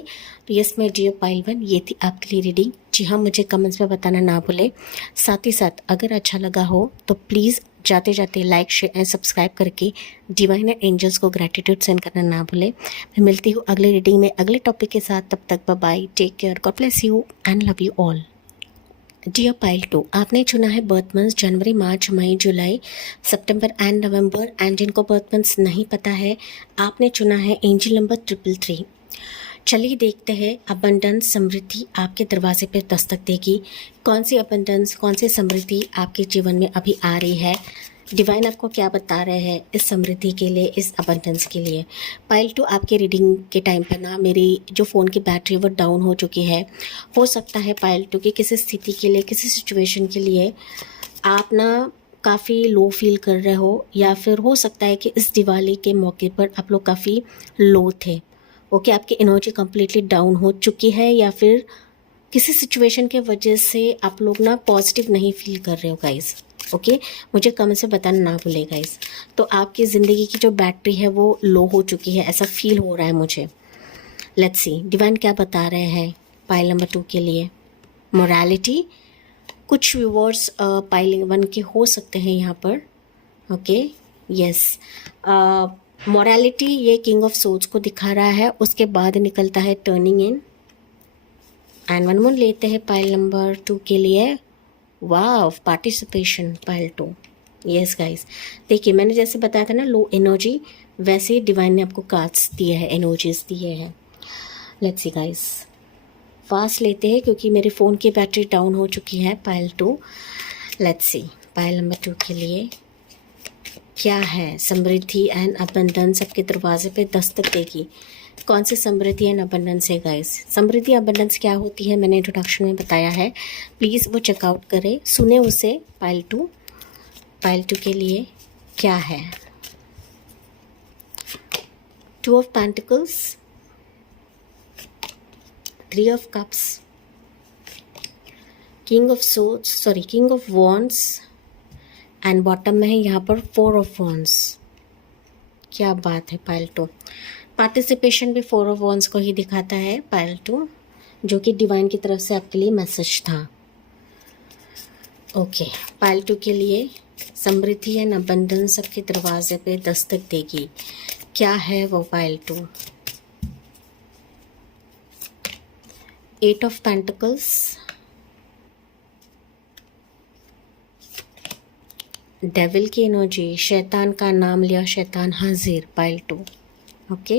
तो यस माय डियर पाइल 1, ये थी आपके लिए रीडिंग। जी हाँ, मुझे कमेंट्स में बताना ना भूले। साथ ही साथ अगर अच्छा लगा हो तो प्लीज़ जाते जाते लाइक, शेयर एंड सब्सक्राइब करके डिवाइन एंड एंजल्स को ग्रैटिट्यूड सेंड करना ना भूले। मैं मिलती हूँ अगले रीडिंग में अगले टॉपिक के साथ। तब तक bye bye, take care, God bless you and love you all. Dear pile 2, आपने चुना है birth months January, March, May, July, September and November. And जिनको बर्थ मंथ्स नहीं पता है, आपने चुना है एंजल नंबर 333। चलिए देखते हैं अबंडेंस, समृद्धि आपके दरवाजे पर दस्तक देगी। कौन सी अबंडेंस, कौन सी समृद्धि आपके जीवन में अभी आ रही है, डिवाइन आपको क्या बता रहे हैं इस समृद्धि के लिए, इस अबंडेंस के लिए। पाइल 2, आपके रीडिंग के टाइम पर ना मेरी जो फ़ोन की बैटरी वो डाउन हो चुकी है। हो सकता है पाइल 2 की किसी स्थिति के लिए, किसी सिचुएशन के लिए आप ना काफ़ी लो फील कर रहे हो, या फिर हो सकता है कि इस दिवाली के मौके पर आप लोग काफ़ी लो थे। ओके, आपकी एनर्जी कम्प्लीटली डाउन हो चुकी है, या फिर किसी सिचुएशन के वजह से आप लोग ना पॉजिटिव नहीं फील कर रहे हो गाइस। ओके, मुझे कमेंट से बताना ना भूले गाइस। तो आपकी ज़िंदगी की जो बैटरी है वो लो हो चुकी है, ऐसा फील हो रहा है मुझे। लेट्स सी डिवाइन क्या बता रहे हैं पाइल नंबर 2 के लिए। मोरालिटी, कुछ व्यूअर्स पाइल 1 के हो सकते हैं यहाँ पर। ओके, यस, मोरालिटी ये किंग ऑफ सोल्स को दिखा रहा है। उसके बाद निकलता है turning in. And one more लेते हैं पाइल नंबर 2 के लिए। वाह, पार्टिसिपेशन पाइल 2। यस गाइस, देखिए मैंने जैसे बताया था ना लो एनर्जी, वैसे ही डिवाइन ने आपको कार्ड्स दिए हैं, एनर्जीज दिए हैं। लेट्स सी गाइस, फास्ट लेते हैं क्योंकि मेरे फ़ोन की बैटरी डाउन हो चुकी है। Pile 2, let's see pile number 2 के लिए क्या है। समृद्धि एंड अबंडेंस आपके दरवाजे पे दस्तक देगी। कौन सी समृद्धि एंड अबंडेंस है गाइस? समृद्धि अबंडेंस क्या होती है मैंने इंट्रोडक्शन में बताया है, प्लीज़ वो चेकआउट करें, सुने उसे। पाइल 2 के लिए क्या है? 2 of pentacles, 3 of cups, king of wands and bottom में है यहाँ पर 4 ऑफ वॉन्ड्स। क्या बात है पाइल 2। पार्टिसिपेशन भी 4 ऑफ वॉन्ड्स को ही दिखाता है पाइल 2, जो कि डिवाइन की तरफ से आपके लिए मैसेज था। ओके, पाइल 2 के लिए समृद्धि एंड अबंडेंस आपके दरवाजे पे दस्तक देगी। क्या है वो पाइल 2? 8 ऑफ पेंटिकल्स, डेविल की एनर्जी, शैतान का नाम लिया, शैतान हाजिर, pile 2। Okay,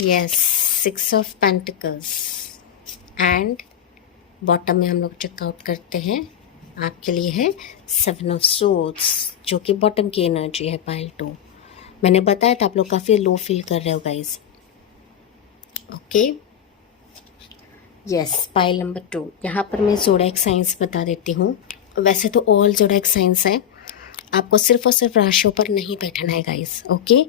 yes, 6 of pentacles and bottom में हम लोग चेकआउट करते हैं, आपके लिए है 7 ऑफ सोर्ड्स, जो कि बॉटम की एनर्जी है पाइल 2। मैंने बताया था आप लोग काफ़ी लो फील कर रहे हो guys. Okay, yes, pile number 2। यहाँ पर मैं ज़ोडिएक साइंस बता देती हूँ। वैसे तो ऑल ज़ोडिएक साइंस है, आपको सिर्फ और सिर्फ राशियों पर नहीं बैठना है गाइस। ओके,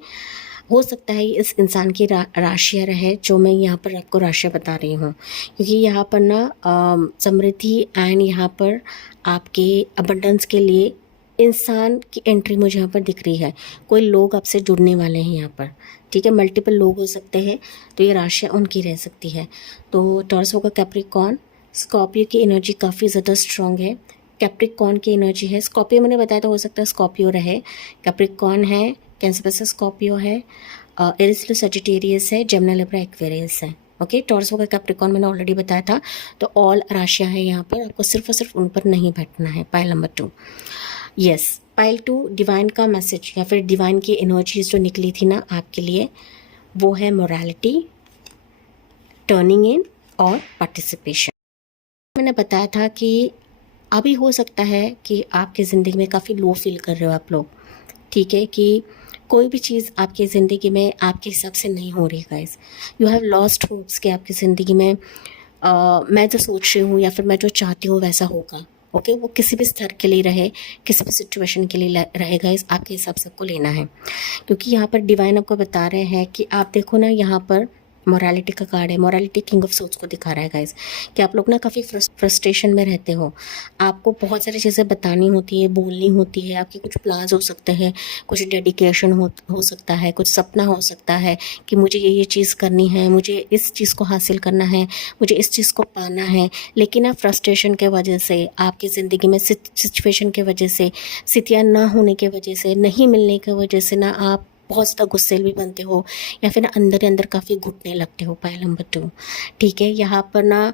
हो सकता है इस इंसान की राशियाँ रहे जो मैं यहाँ पर आपको राशियाँ बता रही हूँ, क्योंकि यहाँ पर ना समृद्धि एंड यहाँ पर आपके अबंडेंस के लिए इंसान की एंट्री मुझे यहाँ पर दिख रही है। कोई लोग आपसे जुड़ने वाले हैं यहाँ पर, ठीक है, मल्टीपल लोग हो सकते हैं, तो ये राशियाँ उनकी रह सकती है। तो टॉरस होगा कैप्रिकॉर्न, स्कॉर्पियो की एनर्जी काफ़ी ज़्यादा स्ट्रॉन्ग है, कैप्रिकॉर्न की एनर्जी है। स्कॉर्पियो मैंने बताया तो हो सकता है स्कॉर्पियो रहे, कैप्रिकॉर्न है, कैंसर से स्कॉर्पियो है, एरिस लो सजिटेरियस है, जेमिनी लिब्रा एक्वेरियस है। ओके, टॉरस होगा कैप्रिकॉर्न मैंने ऑलरेडी बताया था। तो ऑल राशियाँ हैं यहाँ पर, आपको सिर्फ और सिर्फ उन पर नहीं बैठना है। Pile number 2, yes, pile 2 divine का मैसेज या फिर डिवाइन की एनर्जीज जो निकली थी ना आपके लिए, वो है मोरालिटी, टर्निंग इन और पार्टिसिपेशन। मैंने बताया था कि अभी हो सकता है कि आपकी ज़िंदगी में काफ़ी लो फील कर रहे हो आप लोग, ठीक है, कि कोई भी चीज़ आपकी ज़िंदगी में आपके हिसाब से नहीं हो रही guys. You have lost hopes कि आपकी ज़िंदगी में मैं जो सोच रही हूँ या फिर मैं जो चाहती हूँ वैसा होगा। ओके, वो किसी भी स्तर के लिए रहे, किसी भी सिचुएशन के लिए रहे गाइस, आपके हिसाब से आपको लेना है, क्योंकि यहाँ पर डिवाइन आपको बता रहे हैं कि आप देखो ना, यहाँ पर मोरालिटी का कार्ड है, मोरालिटी किंग ऑफ सोर्ड्स को दिखा रहा है गाइस, कि आप लोग ना काफ़ी फ्रस्ट्रेशन में रहते हो, आपको बहुत सारी चीज़ें बतानी होती है, बोलनी होती है, आपके कुछ प्लान्स हो सकते हैं, कुछ डेडिकेशन हो सकता है, कुछ सपना हो सकता है कि मुझे ये चीज़ करनी है, मुझे इस चीज़ को हासिल करना है, मुझे इस चीज़ को पाना है, लेकिन आप फ्रस्ट्रेशन के वजह से, आपकी ज़िंदगी में सिचुएशन के वजह से, स्थितियाँ ना होने की वजह से, नहीं मिलने की वजह से ना आप बहुत ज़्यादा गुस्सेल भी बनते हो या फिर ना अंदर ही अंदर काफ़ी घुटने लगते हो। पाइल नंबर 2, ठीक है, यहाँ पर ना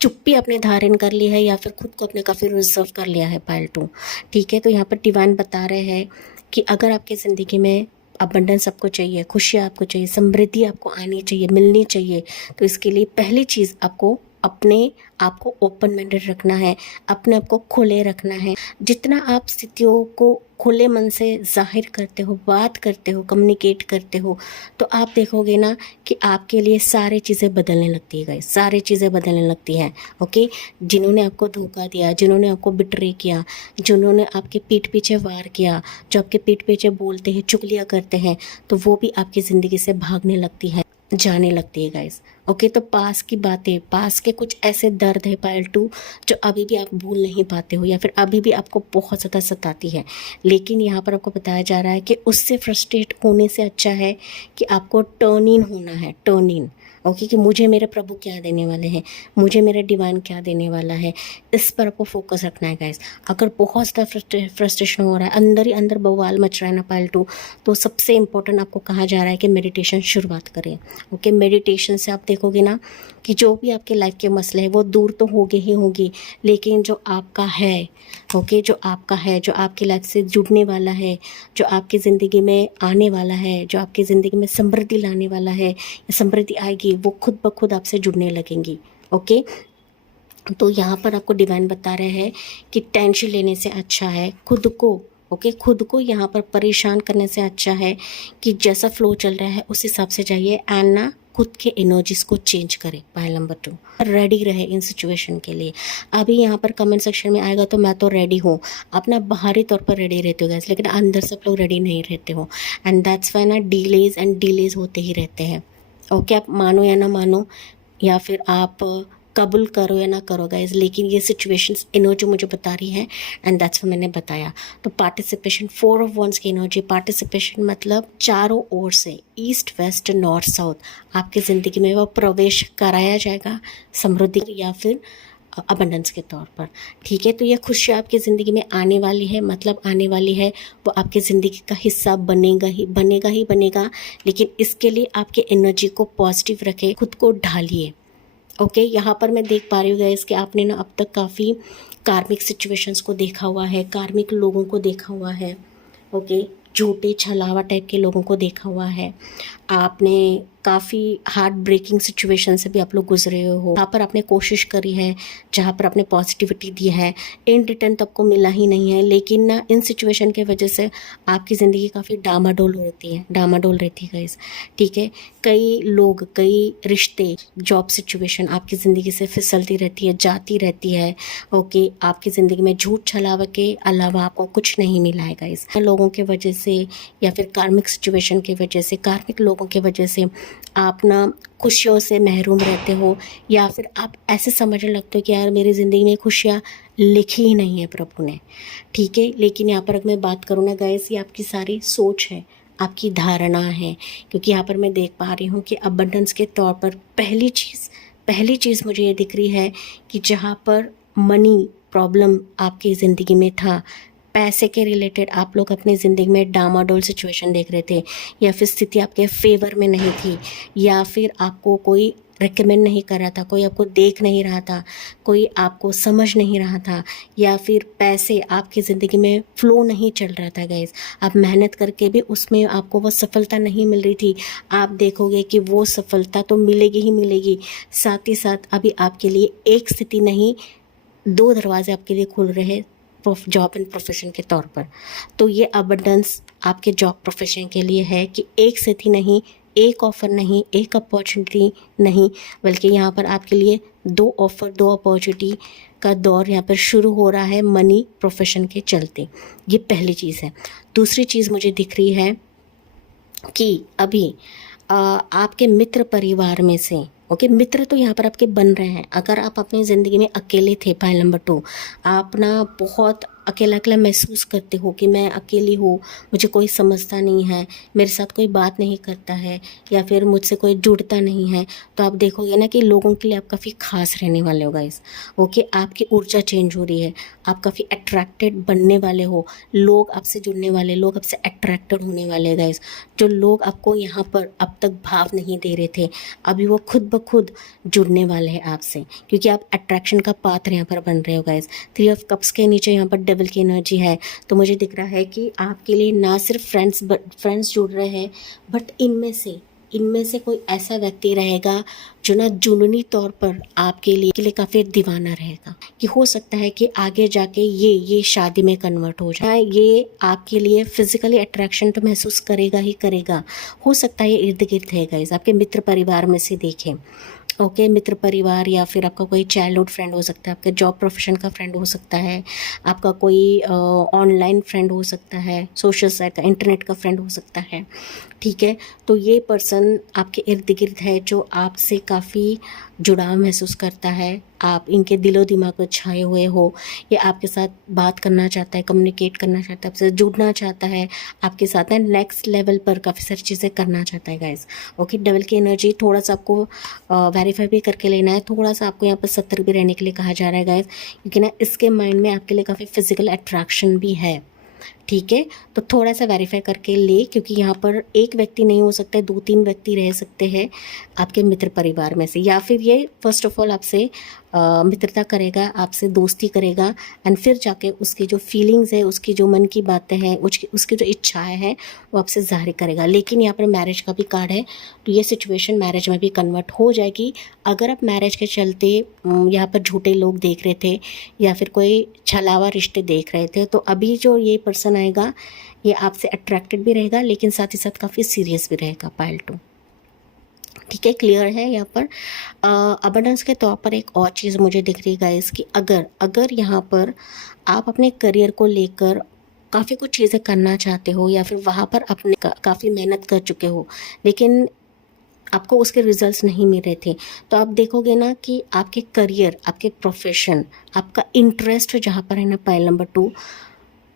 चुप्पी अपने धारण कर ली है या फिर खुद को अपने काफ़ी रिजर्व कर लिया है पाइल 2, ठीक है। तो यहाँ पर डिवाइन बता रहे हैं कि अगर आपकी ज़िंदगी में अबंडेंस आपको चाहिए, खुशियाँ आपको चाहिए, समृद्धि आपको आनी चाहिए, मिलनी चाहिए, तो इसके लिए पहली चीज़ आपको अपने आप को ओपन माइंडेड रखना है, अपने आप को खुले रखना है। जितना आप स्थितियों को खुले मन से जाहिर करते हो, बात करते हो, कम्युनिकेट करते हो, तो आप देखोगे ना कि आपके लिए सारी चीज़ें बदलने लगती है गाइस, सारी चीज़ें बदलने लगती हैं। ओके, जिन्होंने आपको धोखा दिया, जिन्होंने आपको बिट्रे किया, जिन्होंने आपके पीठ पीछे वार किया, जो आपके पीठ पीछे बोलते हैं, चुगलियाँ करते हैं, तो वो भी आपकी ज़िंदगी से भागने लगती है, जाने लगती है गाइस। ओके, तो पास की बातें, पास के कुछ ऐसे दर्द है पाइल 2 जो अभी भी आप भूल नहीं पाते हो या फिर अभी भी आपको बहुत ज़्यादा सताती है, लेकिन यहाँ पर आपको बताया जा रहा है कि उससे फ्रस्ट्रेट होने से अच्छा है कि आपको टर्न इन होना है, टर्न इन। ओके, कि मुझे मेरे प्रभु क्या देने वाले हैं, मुझे मेरा डिवाइन क्या देने वाला है, इस पर आपको फोकस रखना है गाइस। अगर बहुत ज़्यादा फ्रस्ट्रेशन हो रहा है, अंदर ही अंदर बवाल मच रहा है ना पाइल 2, तो सबसे इम्पोर्टेंट आपको कहा जा रहा है कि मेडिटेशन शुरुआत करें। ओके, मेडिटेशन से आप देखोगे ना कि जो भी आपके लाइफ के मसले हैं वो दूर तो होंगे ही होंगे, लेकिन जो आपका है, ओके, जो आपका है, जो आपकी लाइफ से जुड़ने वाला है, जो आपकी ज़िंदगी में आने वाला है, जो आपकी ज़िंदगी में समृद्धि लाने वाला है, समृद्धि आएगी, वो खुद ब खुद आपसे जुड़ने लगेंगी। ओके। तो यहाँ पर आपको डिवाइन बता रहे हैं कि टेंशन लेने से अच्छा है खुद को, ओके, खुद को यहाँ पर परेशान करने से अच्छा है कि जैसा फ्लो चल रहा है उस हिसाब से जाइए एंड ना खुद के एनर्जीज को चेंज करें। पॉइंट नंबर 2, रेडी रहे इन सिचुएशन के लिए। अभी यहाँ पर कमेंट सेक्शन में आएगा तो मैं तो रेडी हूँ, आप ना बाहरी तौर पर रेडी रहते हो गैस, लेकिन अंदर से आप लोग रेडी नहीं रहते हो एंड दैट्स वाई ना डिलेज होते ही रहते हैं। ओके, आप मानो या ना मानो, या फिर आप कबूल करो या ना करो गाइज, लेकिन ये सिचुएशंस एनर्जी मुझे बता रही है एंड दैट्स मैंने बताया। तो पार्टिसिपेशन 4 ऑफ वंस की एनर्जी, पार्टिसिपेशन मतलब चारों ओर से, ईस्ट वेस्ट नॉर्थ साउथ आपकी ज़िंदगी में वो प्रवेश कराया जाएगा समृद्धि या फिर अबंडेंस के तौर पर। ठीक है, तो ये खुशियाँ आपकी ज़िंदगी में आने वाली है, मतलब आने वाली है, वो आपकी ज़िंदगी का हिस्सा बनेगा। लेकिन इसके लिए आपके एनर्जी को पॉजिटिव रखें, खुद को ढालिए। ओके, यहाँ पर मैं देख पा रही हूँ गाइस कि आपने ना अब तक काफ़ी कार्मिक सिचुएशंस को देखा हुआ है, कार्मिक लोगों को देखा हुआ है। ओके, झूठे छलावा टाइप के लोगों को देखा हुआ है। आपने काफ़ी हार्ट ब्रेकिंग सिचुएशन से भी आप लोग गुजरे हो। जहाँ पर आपने कोशिश करी है, जहाँ पर आपने पॉजिटिविटी दी है, इन रिटर्न तो आपको मिला ही नहीं है। लेकिन ना इन सिचुएशन की वजह से आपकी ज़िंदगी काफ़ी डामाडोल रहती है गाइस। ठीक है, कई लोग, कई रिश्ते, जॉब सिचुएशन आपकी ज़िंदगी से फिसलती रहती है, जाती रहती है। ओके, आपकी ज़िंदगी में झूठ छलावा के अलावा आपको कुछ नहीं मिला है गाइस। लोगों के वजह से या फिर कार्मिक सिचुएशन की वजह से, कार्मिक लोगों की वजह से आप ना खुशियों से महरूम रहते हो, या फिर आप ऐसे समझने लगते हो कि यार मेरी ज़िंदगी में खुशियाँ लिखी ही नहीं है प्रभु ने। ठीक है, लेकिन यहाँ पर अगर मैं बात करूँ ना गाइस, ये आपकी सारी सोच है, आपकी धारणा है। क्योंकि यहाँ पर मैं देख पा रही हूँ कि अबंडेंस के तौर पर पहली चीज़ मुझे ये दिख रही है कि जहाँ पर मनी प्रॉब्लम आपकी ज़िंदगी में था, पैसे के रिलेटेड आप लोग अपनी ज़िंदगी में डामाडोल सिचुएशन देख रहे थे, या फिर स्थिति आपके फेवर में नहीं थी, या फिर आपको कोई रेकमेंड नहीं कर रहा था, कोई आपको देख नहीं रहा था, कोई आपको समझ नहीं रहा था, या फिर पैसे आपकी ज़िंदगी में फ्लो नहीं चल रहा था गाइस। आप मेहनत करके भी उसमें आपको वो सफलता नहीं मिल रही थी। आप देखोगे कि वो सफलता तो मिलेगी ही मिलेगी, साथ ही साथ अभी आपके लिए एक स्थिति नहीं, 2 दरवाजे आपके लिए खुल रहे हैं जॉब एंड प्रोफेशन के तौर पर। तो ये अबंडेंस आपके जॉब प्रोफेशन के लिए है कि एक स्थिति नहीं, एक ऑफ़र नहीं, एक अपॉर्चुनिटी नहीं, बल्कि यहाँ पर आपके लिए 2 ऑफ़र, 2 अपॉर्चुनिटी का दौर यहाँ पर शुरू हो रहा है मनी प्रोफेशन के चलते। ये पहली चीज़ है। दूसरी चीज़ मुझे दिख रही है कि अभी आपके मित्र परिवार में से, ओके, मित्र तो यहाँ पर आपके बन रहे हैं। अगर आप अपनी ज़िंदगी में अकेले थे, पॉइंट नंबर 2, आप ना बहुत अकेला महसूस करते हो कि मैं अकेली हूँ, मुझे कोई समझता नहीं है, मेरे साथ कोई बात नहीं करता है, या फिर मुझसे कोई जुड़ता नहीं है, तो आप देखोगे ना कि लोगों के लिए आप काफ़ी खास रहने वाले हो गाइस। ओके, आपकी ऊर्जा चेंज हो रही है, आप काफ़ी अट्रैक्टेड बनने वाले हो, लोग आपसे जुड़ने वाले, लोग आपसे अट्रैक्टेड होने वाले गाइस। जो लोग आपको यहाँ पर अब तक भाव नहीं दे रहे थे, अभी वो खुद ब खुद जुड़ने वाले हैं आपसे, क्योंकि आप अट्रैक्शन का पात्र यहाँ पर बन रहे हो गाइस। 3 ऑफ कप्स के नीचे यहाँ पर डबल की एनर्जी है। तो मुझे दिख रहा है कि आपके लिए ना सिर्फ फ्रेंड्स जुड़ रहे हैं, बट इनमें से कोई ऐसा व्यक्ति रहेगा जो ना जुनूनी तौर पर आपके लिए काफ़ी दीवाना रहेगा, कि हो सकता है कि आगे जाके ये शादी में कन्वर्ट हो जाए। ये आपके लिए फिजिकली अट्रैक्शन तो महसूस करेगा ही करेगा, हो सकता है ये इर्द गिर्द है गाइस, आपके मित्र परिवार में से देखें। ओके, मित्र परिवार, या फिर आपका कोई चाइल्डहुड फ्रेंड हो सकता है, आपके जॉब प्रोफेशन का फ्रेंड हो सकता है, आपका कोई ऑनलाइन फ्रेंड हो सकता है, सोशल साइट का, इंटरनेट का फ्रेंड हो सकता है। ठीक है, तो ये पर्सन आपके इर्द गिर्द है जो आपसे काफ़ी जुड़ाव महसूस करता है, आप इनके दिलो दिमाग में छाए हुए हो, ये आपके साथ बात करना चाहता है, कम्युनिकेट करना चाहता है, आपसे जुड़ना चाहता है, आपके साथ ना नेक्स्ट लेवल पर काफ़ी सारी चीज़ें करना चाहता है गाइस। ओके, डबल की एनर्जी थोड़ा सा आपको वेरीफाई भी करके लेना है, थोड़ा सा आपको यहाँ पर सतर्क भी रहने के लिए कहा जा रहा है गाइस, क्योंकि ना इसके माइंड में आपके लिए काफ़ी फिजिकल अट्रैक्शन भी है। ठीक है, तो थोड़ा सा वेरीफाई करके ले, क्योंकि यहाँ पर एक व्यक्ति नहीं हो सकता, 2-3 व्यक्ति रह सकते हैं आपके मित्र परिवार में से, या फिर ये फर्स्ट ऑफ ऑल आपसे मित्रता करेगा, आपसे दोस्ती करेगा एंड फिर जाके उसकी जो फीलिंग्स है, उसकी जो मन की बातें हैं, उसकी जो इच्छाएं हैं वो आपसे ज़ाहिर करेगा। लेकिन यहाँ पर मैरिज का भी कार्ड है, तो ये सिचुएशन मैरिज में भी कन्वर्ट हो जाएगी। अगर आप मैरिज के चलते यहाँ पर झूठे लोग देख रहे थे या फिर कोई छलावा रिश्ते देख रहे थे, तो अभी जो ये पर्सन आएगा ये आपसे अट्रैक्टेड भी रहेगा, लेकिन साथ ही साथ काफ़ी सीरियस भी रहेगा। पाइल 2, ठीक है, क्लियर है। यहाँ पर अबंडेंस के तौर पर एक और चीज़ मुझे दिख रही है गाइस कि अगर यहाँ पर आप अपने करियर को लेकर काफ़ी कुछ चीज़ें करना चाहते हो या फिर वहाँ पर अपने काफ़ी मेहनत कर चुके हो, लेकिन आपको उसके रिजल्ट्स नहीं मिल रहे थे, तो आप देखोगे ना कि आपके करियर, आपके प्रोफेशन, आपका इंटरेस्ट जहाँ पर है ना, पाइल नंबर 2,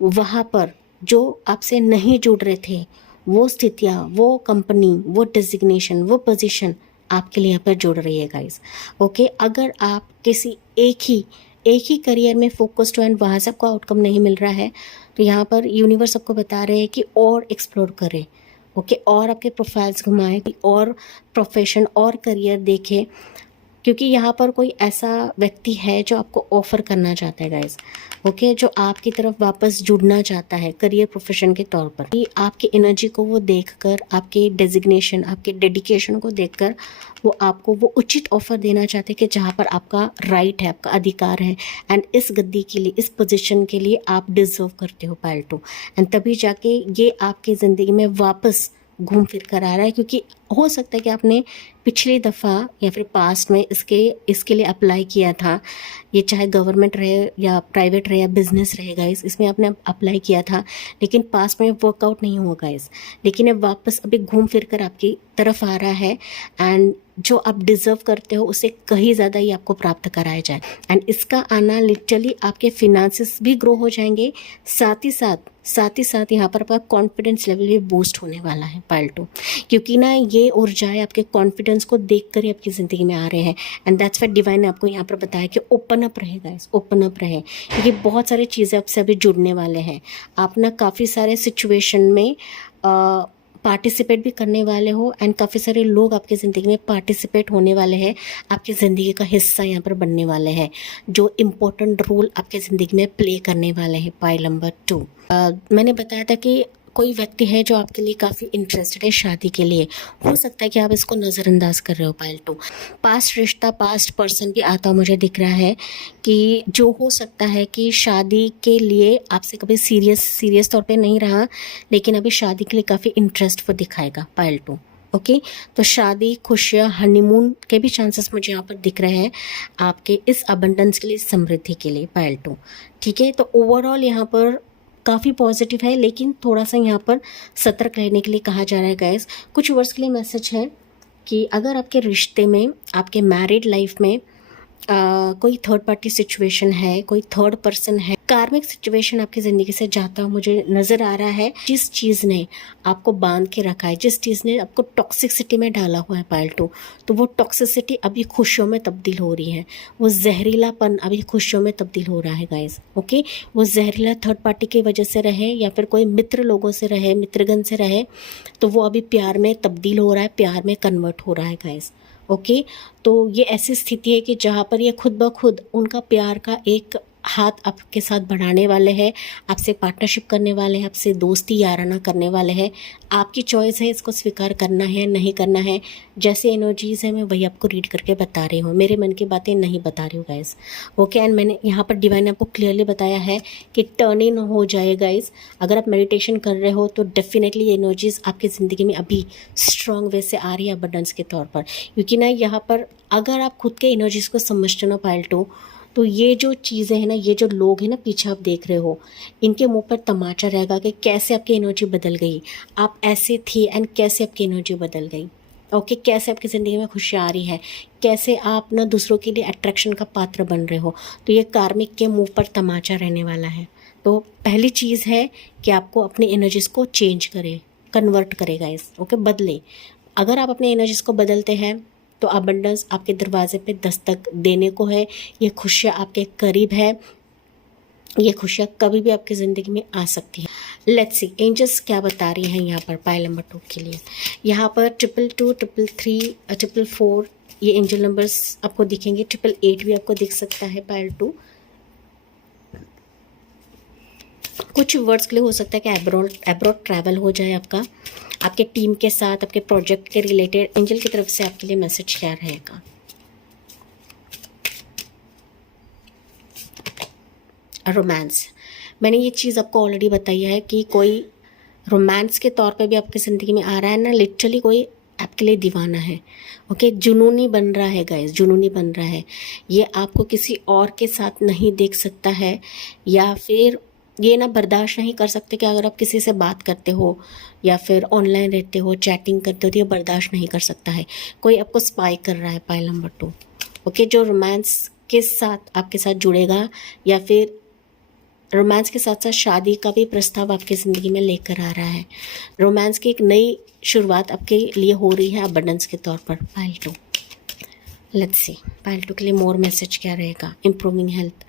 वहाँ पर जो आपसे नहीं जुड़ रहे थे, वो स्थितियाँ, वो कंपनी, वो डेजिग्नेशन, वो पोजीशन आपके लिए यहाँ पर जुड़ रही है गाइस। ओके, अगर आप किसी एक ही करियर में फोकस्ड हो एंड वहाँ से आपको आउटकम नहीं मिल रहा है, तो यहाँ पर यूनिवर्स आपको बता रहे हैं कि और एक्सप्लोर करें। ओके, और आपके प्रोफाइल्स घुमाएं, और प्रोफेशन और करियर देखें, क्योंकि यहाँ पर कोई ऐसा व्यक्ति है जो आपको ऑफ़र करना चाहता है गाइस। ओके, जो आपकी तरफ वापस जुड़ना चाहता है करियर प्रोफेशन के तौर पर। कि आपकी एनर्जी को वो देखकर, आपके डेजिग्नेशन, आपके डेडिकेशन को देखकर वो आपको वो उचित ऑफ़र देना चाहते हैं कि जहाँ पर आपका राइट है, आपका अधिकार है एंड इस गद्दी के लिए, इस पोजीशन के लिए आप डिज़र्व करते हो पाइल 2। एंड तभी जाके ये आपकी ज़िंदगी में वापस घूम फिर कर आ रहा है, क्योंकि हो सकता है कि आपने पिछली दफ़ा या फिर पास्ट में इसके लिए अप्लाई किया था। ये चाहे गवर्नमेंट रहे या प्राइवेट रहे या बिजनेस रहे गाइस, इसमें आपने अप्लाई किया था, लेकिन पास्ट में वर्कआउट नहीं हुआ गाइस। लेकिन अब वापस अभी घूम फिर कर आपकी तरफ आ रहा है एंड जो आप डिज़र्व करते हो उससे कहीं ज़्यादा ही आपको प्राप्त कराया जाए। एंड इसका आना लिटरली आपके फिनांसेस भी ग्रो हो जाएंगे, साथ ही साथ यहाँ पर आपका कॉन्फिडेंस लेवल भी बूस्ट होने वाला है पाइल 2, क्योंकि ना ये ऊर्जाएं आपके कॉन्फिडेंस को देख कर ही आपकी ज़िंदगी में आ रहे हैं। एंड दैट्स व्हाई डिवाइन ने आपको यहाँ पर बताया कि ओपन अप रहे गाइस, ओपन अप रहे, क्योंकि बहुत सारी चीज़ें आपसे अभी जुड़ने वाले हैं। आप ना काफ़ी सारे सिचुएशन में पार्टिसिपेट भी करने वाले हो एंड काफ़ी सारे लोग आपकी ज़िंदगी में पार्टिसिपेट होने वाले हैं, आपकी ज़िंदगी का हिस्सा यहाँ पर बनने वाले हैं, जो इम्पोर्टेंट रोल आपकी ज़िंदगी में प्ले करने वाले हैं। पाइल नंबर 2, मैंने बताया था कि कोई व्यक्ति है जो आपके लिए काफ़ी इंटरेस्टेड है शादी के लिए। हो सकता है कि आप इसको नज़रअंदाज कर रहे हो पाइल 2। पास्ट रिश्ता, पास्ट पर्सन भी आता मुझे दिख रहा है कि जो हो सकता है कि शादी के लिए आपसे कभी सीरियस तौर पे नहीं रहा, लेकिन अभी शादी के लिए काफ़ी इंटरेस्ट वो दिखाएगा पाइल 2। ओके, तो शादी, खुशियाँ, हनीमून के भी चांसेस मुझे यहाँ पर दिख रहे हैं आपके इस अबंडेंस के लिए, समृद्धि के लिए पाइल 2। ठीक है, तो ओवरऑल यहाँ पर काफ़ी पॉजिटिव है, लेकिन थोड़ा सा यहाँ पर सतर्क रहने के लिए कहा जा रहा है गाइस। कुछ वर्ड्स के लिए मैसेज है कि अगर आपके रिश्ते में, आपके मैरिड लाइफ में कोई थर्ड पार्टी सिचुएशन है, कोई थर्ड पर्सन है, कार्मिक सिचुएशन आपकी ज़िंदगी से जाता हुआ मुझे नज़र आ रहा है। जिस चीज़ ने आपको बांध के रखा है, जिस चीज़ ने आपको टॉक्सिसिटी में डाला हुआ है पाइल 2, तो वो टॉक्सिसिटी अभी खुशियों में तब्दील हो रही है, वो जहरीलापन अभी खुशियों में तब्दील हो रहा है गाइस। ओके, वो जहरीला थर्ड पार्टी की वजह से रहे या फिर कोई मित्र लोगों से रहे, मित्रगण से रहे, तो वो अभी प्यार में तब्दील हो रहा है, प्यार में कन्वर्ट हो रहा है गाइस। ओके, तो ये ऐसी स्थिति है कि जहाँ पर ये खुद ब खुद उनका प्यार का एक हाथ आपके साथ बढ़ाने वाले हैं, आपसे पार्टनरशिप करने वाले हैं, आपसे दोस्ती याराना करने वाले हैं। आपकी चॉइस है इसको स्वीकार करना है नहीं करना है। जैसे एनर्जीज है मैं वही आपको रीड करके बता रही हूँ, मेरे मन की बातें नहीं बता रही हूँ गाइस। ओके, एंड मैंने यहाँ पर डिवाइन ने आपको क्लियरली बताया है कि टर्न इन हो जाए गाइस। अगर आप मेडिटेशन कर रहे हो तो डेफिनेटली एनर्जीज आपकी ज़िंदगी में अभी स्ट्रॉन्ग वे से आ रही है अबंडेंस के तौर पर, क्योंकि ना यहाँ पर अगर आप खुद के एनर्जीज को समझते हो पाइल 2, तो ये जो चीज़ें हैं ना, ये जो लोग हैं ना पीछे आप देख रहे हो, इनके मुंह पर तमाचा रहेगा कि कैसे आपकी एनर्जी बदल गई, आप ऐसे थी एंड कैसे आपकी एनर्जी बदल गई। ओके, कैसे आपकी ज़िंदगी में खुशियाँ आ रही है, कैसे आप ना दूसरों के लिए अट्रैक्शन का पात्र बन रहे हो। तो ये कार्मिक के मुंह पर तमाचा रहने वाला है। तो पहली चीज़ है कि आपको अपनी एनर्जीज़ को चेंज करें, कन्वर्ट करेगा इस, ओके, बदले। अगर आप अपनी एनर्जीज़ को बदलते हैं तो अबंडेंस आपके दरवाजे पे दस्तक देने को है। ये खुशियाँ आपके करीब है, ये खुशियाँ कभी भी आपकी ज़िंदगी में आ सकती है। लेट्स सी एंजल्स क्या बता रही हैं यहाँ पर पाइल नंबर 2 के लिए। यहाँ पर 222, 333, 444, ये एंजल नंबर्स आपको दिखेंगे, 888 भी आपको दिख सकता है पायल 2। कुछ वर्ड्स के लिए हो सकता है कि एब्रॉड ट्रैवल हो जाए आपका, आपके टीम के साथ, आपके प्रोजेक्ट के रिलेटेड। एंजल की तरफ से आपके लिए मैसेज क्या रहेगा? रोमांस, मैंने ये चीज़ आपको ऑलरेडी बताई है कि कोई रोमांस के तौर पे भी आपकी ज़िंदगी में आ रहा है ना, लिटरली कोई आपके लिए दीवाना है। ओके, जुनूनी बन रहा है गाइस, जुनूनी बन रहा है। ये आपको किसी और के साथ नहीं देख सकता है, या फिर ये ना बर्दाश्त नहीं कर सकते कि अगर आप किसी से बात करते हो या फिर ऑनलाइन रहते हो, चैटिंग करते हो, तो ये बर्दाश्त नहीं कर सकता है। कोई आपको स्पाई कर रहा है, पाइल नंबर 2। ओके, जो रोमांस के साथ आपके साथ जुड़ेगा, या फिर रोमांस के साथ साथ शादी का भी प्रस्ताव आपकी ज़िंदगी में लेकर आ रहा है। रोमांस की एक नई शुरुआत आपके लिए हो रही है अबंडेंस के तौर पर, पाइल 2। लेट्स सी पाइल 2 के लिए मोर मैसेज क्या रहेगा? Improving health.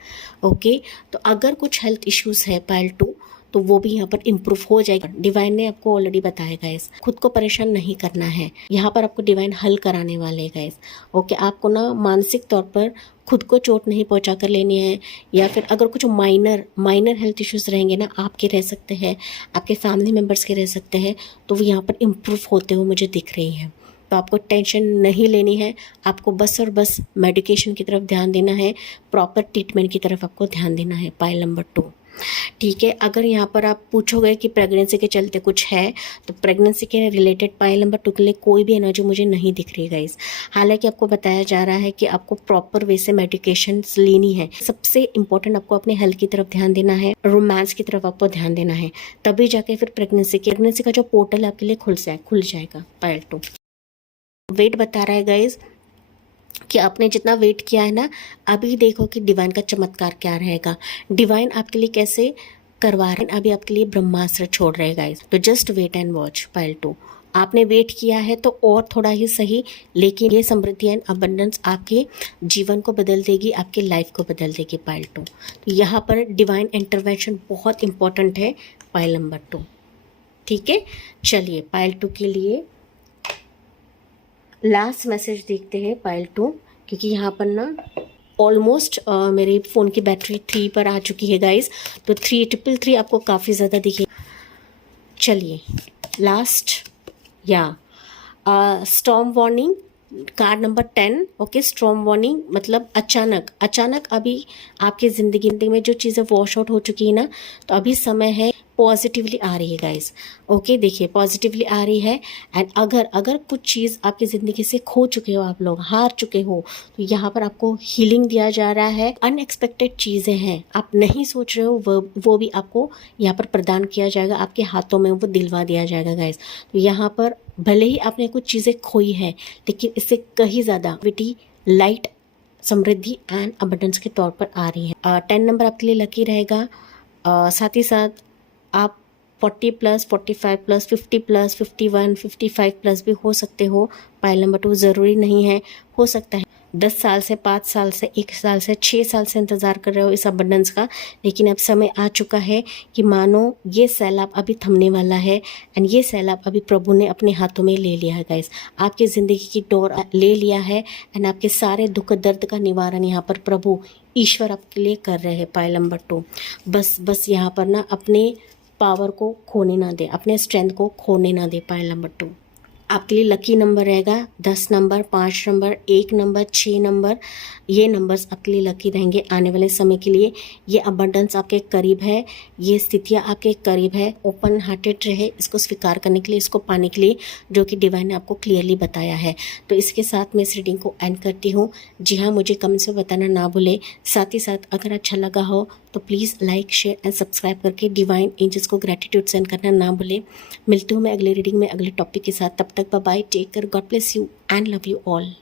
ओके, तो अगर कुछ हेल्थ इश्यूज है पाइल 2, तो वो भी यहाँ पर इम्प्रूव हो जाएगा। डिवाइन ने आपको ऑलरेडी बताया गाइस, खुद को परेशान नहीं करना है, यहाँ पर आपको डिवाइन हल कराने वाले हैं गाइस। ओके, आपको मानसिक तौर पर खुद को चोट नहीं पहुंचा कर लेनी है, या फिर अगर कुछ माइनर हेल्थ इश्यूज रहेंगे ना, आपके रह सकते हैं, आपके फैमिली मेम्बर्स के रह सकते हैं, तो वो यहाँ पर इम्प्रूव होते हुए मुझे दिख रही है। तो आपको टेंशन नहीं लेनी है, आपको बस और बस मेडिकेशन की तरफ ध्यान देना है, प्रॉपर ट्रीटमेंट की तरफ आपको ध्यान देना है, पाइल नंबर 2। ठीक है, अगर यहाँ पर आप पूछोगे कि प्रेगनेंसी के चलते कुछ है, तो प्रेगनेंसी के रिलेटेड पाइल नंबर 2 के लिए कोई भी एनर्जी मुझे नहीं दिख रही गाइस। हालांकि आपको बताया जा रहा है कि आपको प्रॉपर वे से मेडिकेशन लेनी है। सबसे इंपॉर्टेंट आपको अपने हेल्थ की तरफ ध्यान देना है, रोमांस की तरफ आपको ध्यान देना है, तभी जाके फिर प्रेगनेंसी का जो पोर्टल आपके लिए खुल जाएगा, पाइल 2। वेट बता रहा है गाइस कि आपने जितना वेट किया है ना, अभी देखो कि डिवाइन का चमत्कार क्या रहेगा। डिवाइन आपके लिए कैसे करवा रहे हैं, अभी आपके लिए ब्रह्मास्त्र छोड़ रहे गाइस। तो just wait and watch, pile 2। आपने वेट किया है तो और थोड़ा ही सही, लेकिन ये समृद्धि एंड अबंडेंस आपके जीवन को बदल देगी, आपकी लाइफ को बदल देगी, पाइल 2। तो यहाँ पर डिवाइन इंटरवेंशन बहुत इंपॉर्टेंट है, पाइल नंबर 2। ठीक है, चलिए पाइल 2 के लिए लास्ट मैसेज देखते हैं, पाइल 2, क्योंकि यहाँ पर ना ऑलमोस्ट मेरे फ़ोन की बैटरी 3 पर आ चुकी है गाइस, तो 333 आपको काफ़ी ज़्यादा दिखे। चलिए लास्ट, या storm warning card number 10। Okay, storm warning मतलब अचानक अभी आपकी ज़िंदगी में जो चीज़ें वॉश आउट हो चुकी है ना, तो अभी समय है, पॉजिटिवली आ रही है गाइस। ओके, देखिए पॉजिटिवली आ रही है। एंड अगर कुछ चीज़ आपकी ज़िंदगी से खो चुके हो, आप लोग हार चुके हो, तो यहाँ पर आपको हीलिंग दिया जा रहा है। अनएक्सपेक्टेड चीज़ें हैं, आप नहीं सोच रहे हो, वो भी आपको यहाँ पर प्रदान किया जाएगा, आपके हाथों में वो दिलवा दिया जाएगा गाइस। तो यहाँ पर भले ही आपने कुछ चीज़ें खोई है, लेकिन इससे कहीं ज़्यादा witty light Samriddhi and abundance के तौर पर आ रही है। 10 नंबर आपके लिए लकी रहेगा। साथ ही साथ आप 40+, 45+, 50+, 51, 55+ भी हो सकते हो, पाइल नंबर 2। ज़रूरी नहीं है, हो सकता है 10 साल से, 5 साल से, 1 साल से, 6 साल से इंतज़ार कर रहे हो इस अबंडेंस का, लेकिन अब समय आ चुका है कि मानो ये सैलाब अभी थमने वाला है। एंड ये सैलाब अभी प्रभु ने अपने हाथों में ले लिया है गाइस, आपकी ज़िंदगी की डोर ले लिया है। एंड आपके सारे दुख दर्द का निवारण यहाँ पर प्रभु ईश्वर आपके लिए कर रहे हैं, पाइल नंबर 2। बस यहाँ पर ना अपने पावर को खोने ना दे, अपने स्ट्रेंथ को खोने ना दे, पाइल नंबर 2। आपके लिए लकी नंबर रहेगा 10 नंबर, 5 नंबर, 1 नंबर, 6 नंबर। ये नंबर्स आपके लिए लकी रहेंगे आने वाले समय के लिए। ये अबंडेंस आपके करीब है, ये स्थितियाँ आपके करीब है। ओपन हार्टेड रहे इसको स्वीकार करने के लिए, इसको पाने के लिए, जो कि डिवाइन ने आपको क्लियरली बताया है। तो इसके साथ मैं इस रीडिंग को एंड करती हूँ। जी हाँ, मुझे कमेंट्स में बताना ना भूले। साथ ही साथ अगर अच्छा लगा हो तो please like, share and subscribe करके डिवाइन एंजल्स को ग्रेटिट्यूड सेंड करना ना भूले। मिलती हूँ मैं अगले रीडिंग में अगले टॉपिक के साथ। तब तक bye bye, take care, God bless you and love you all.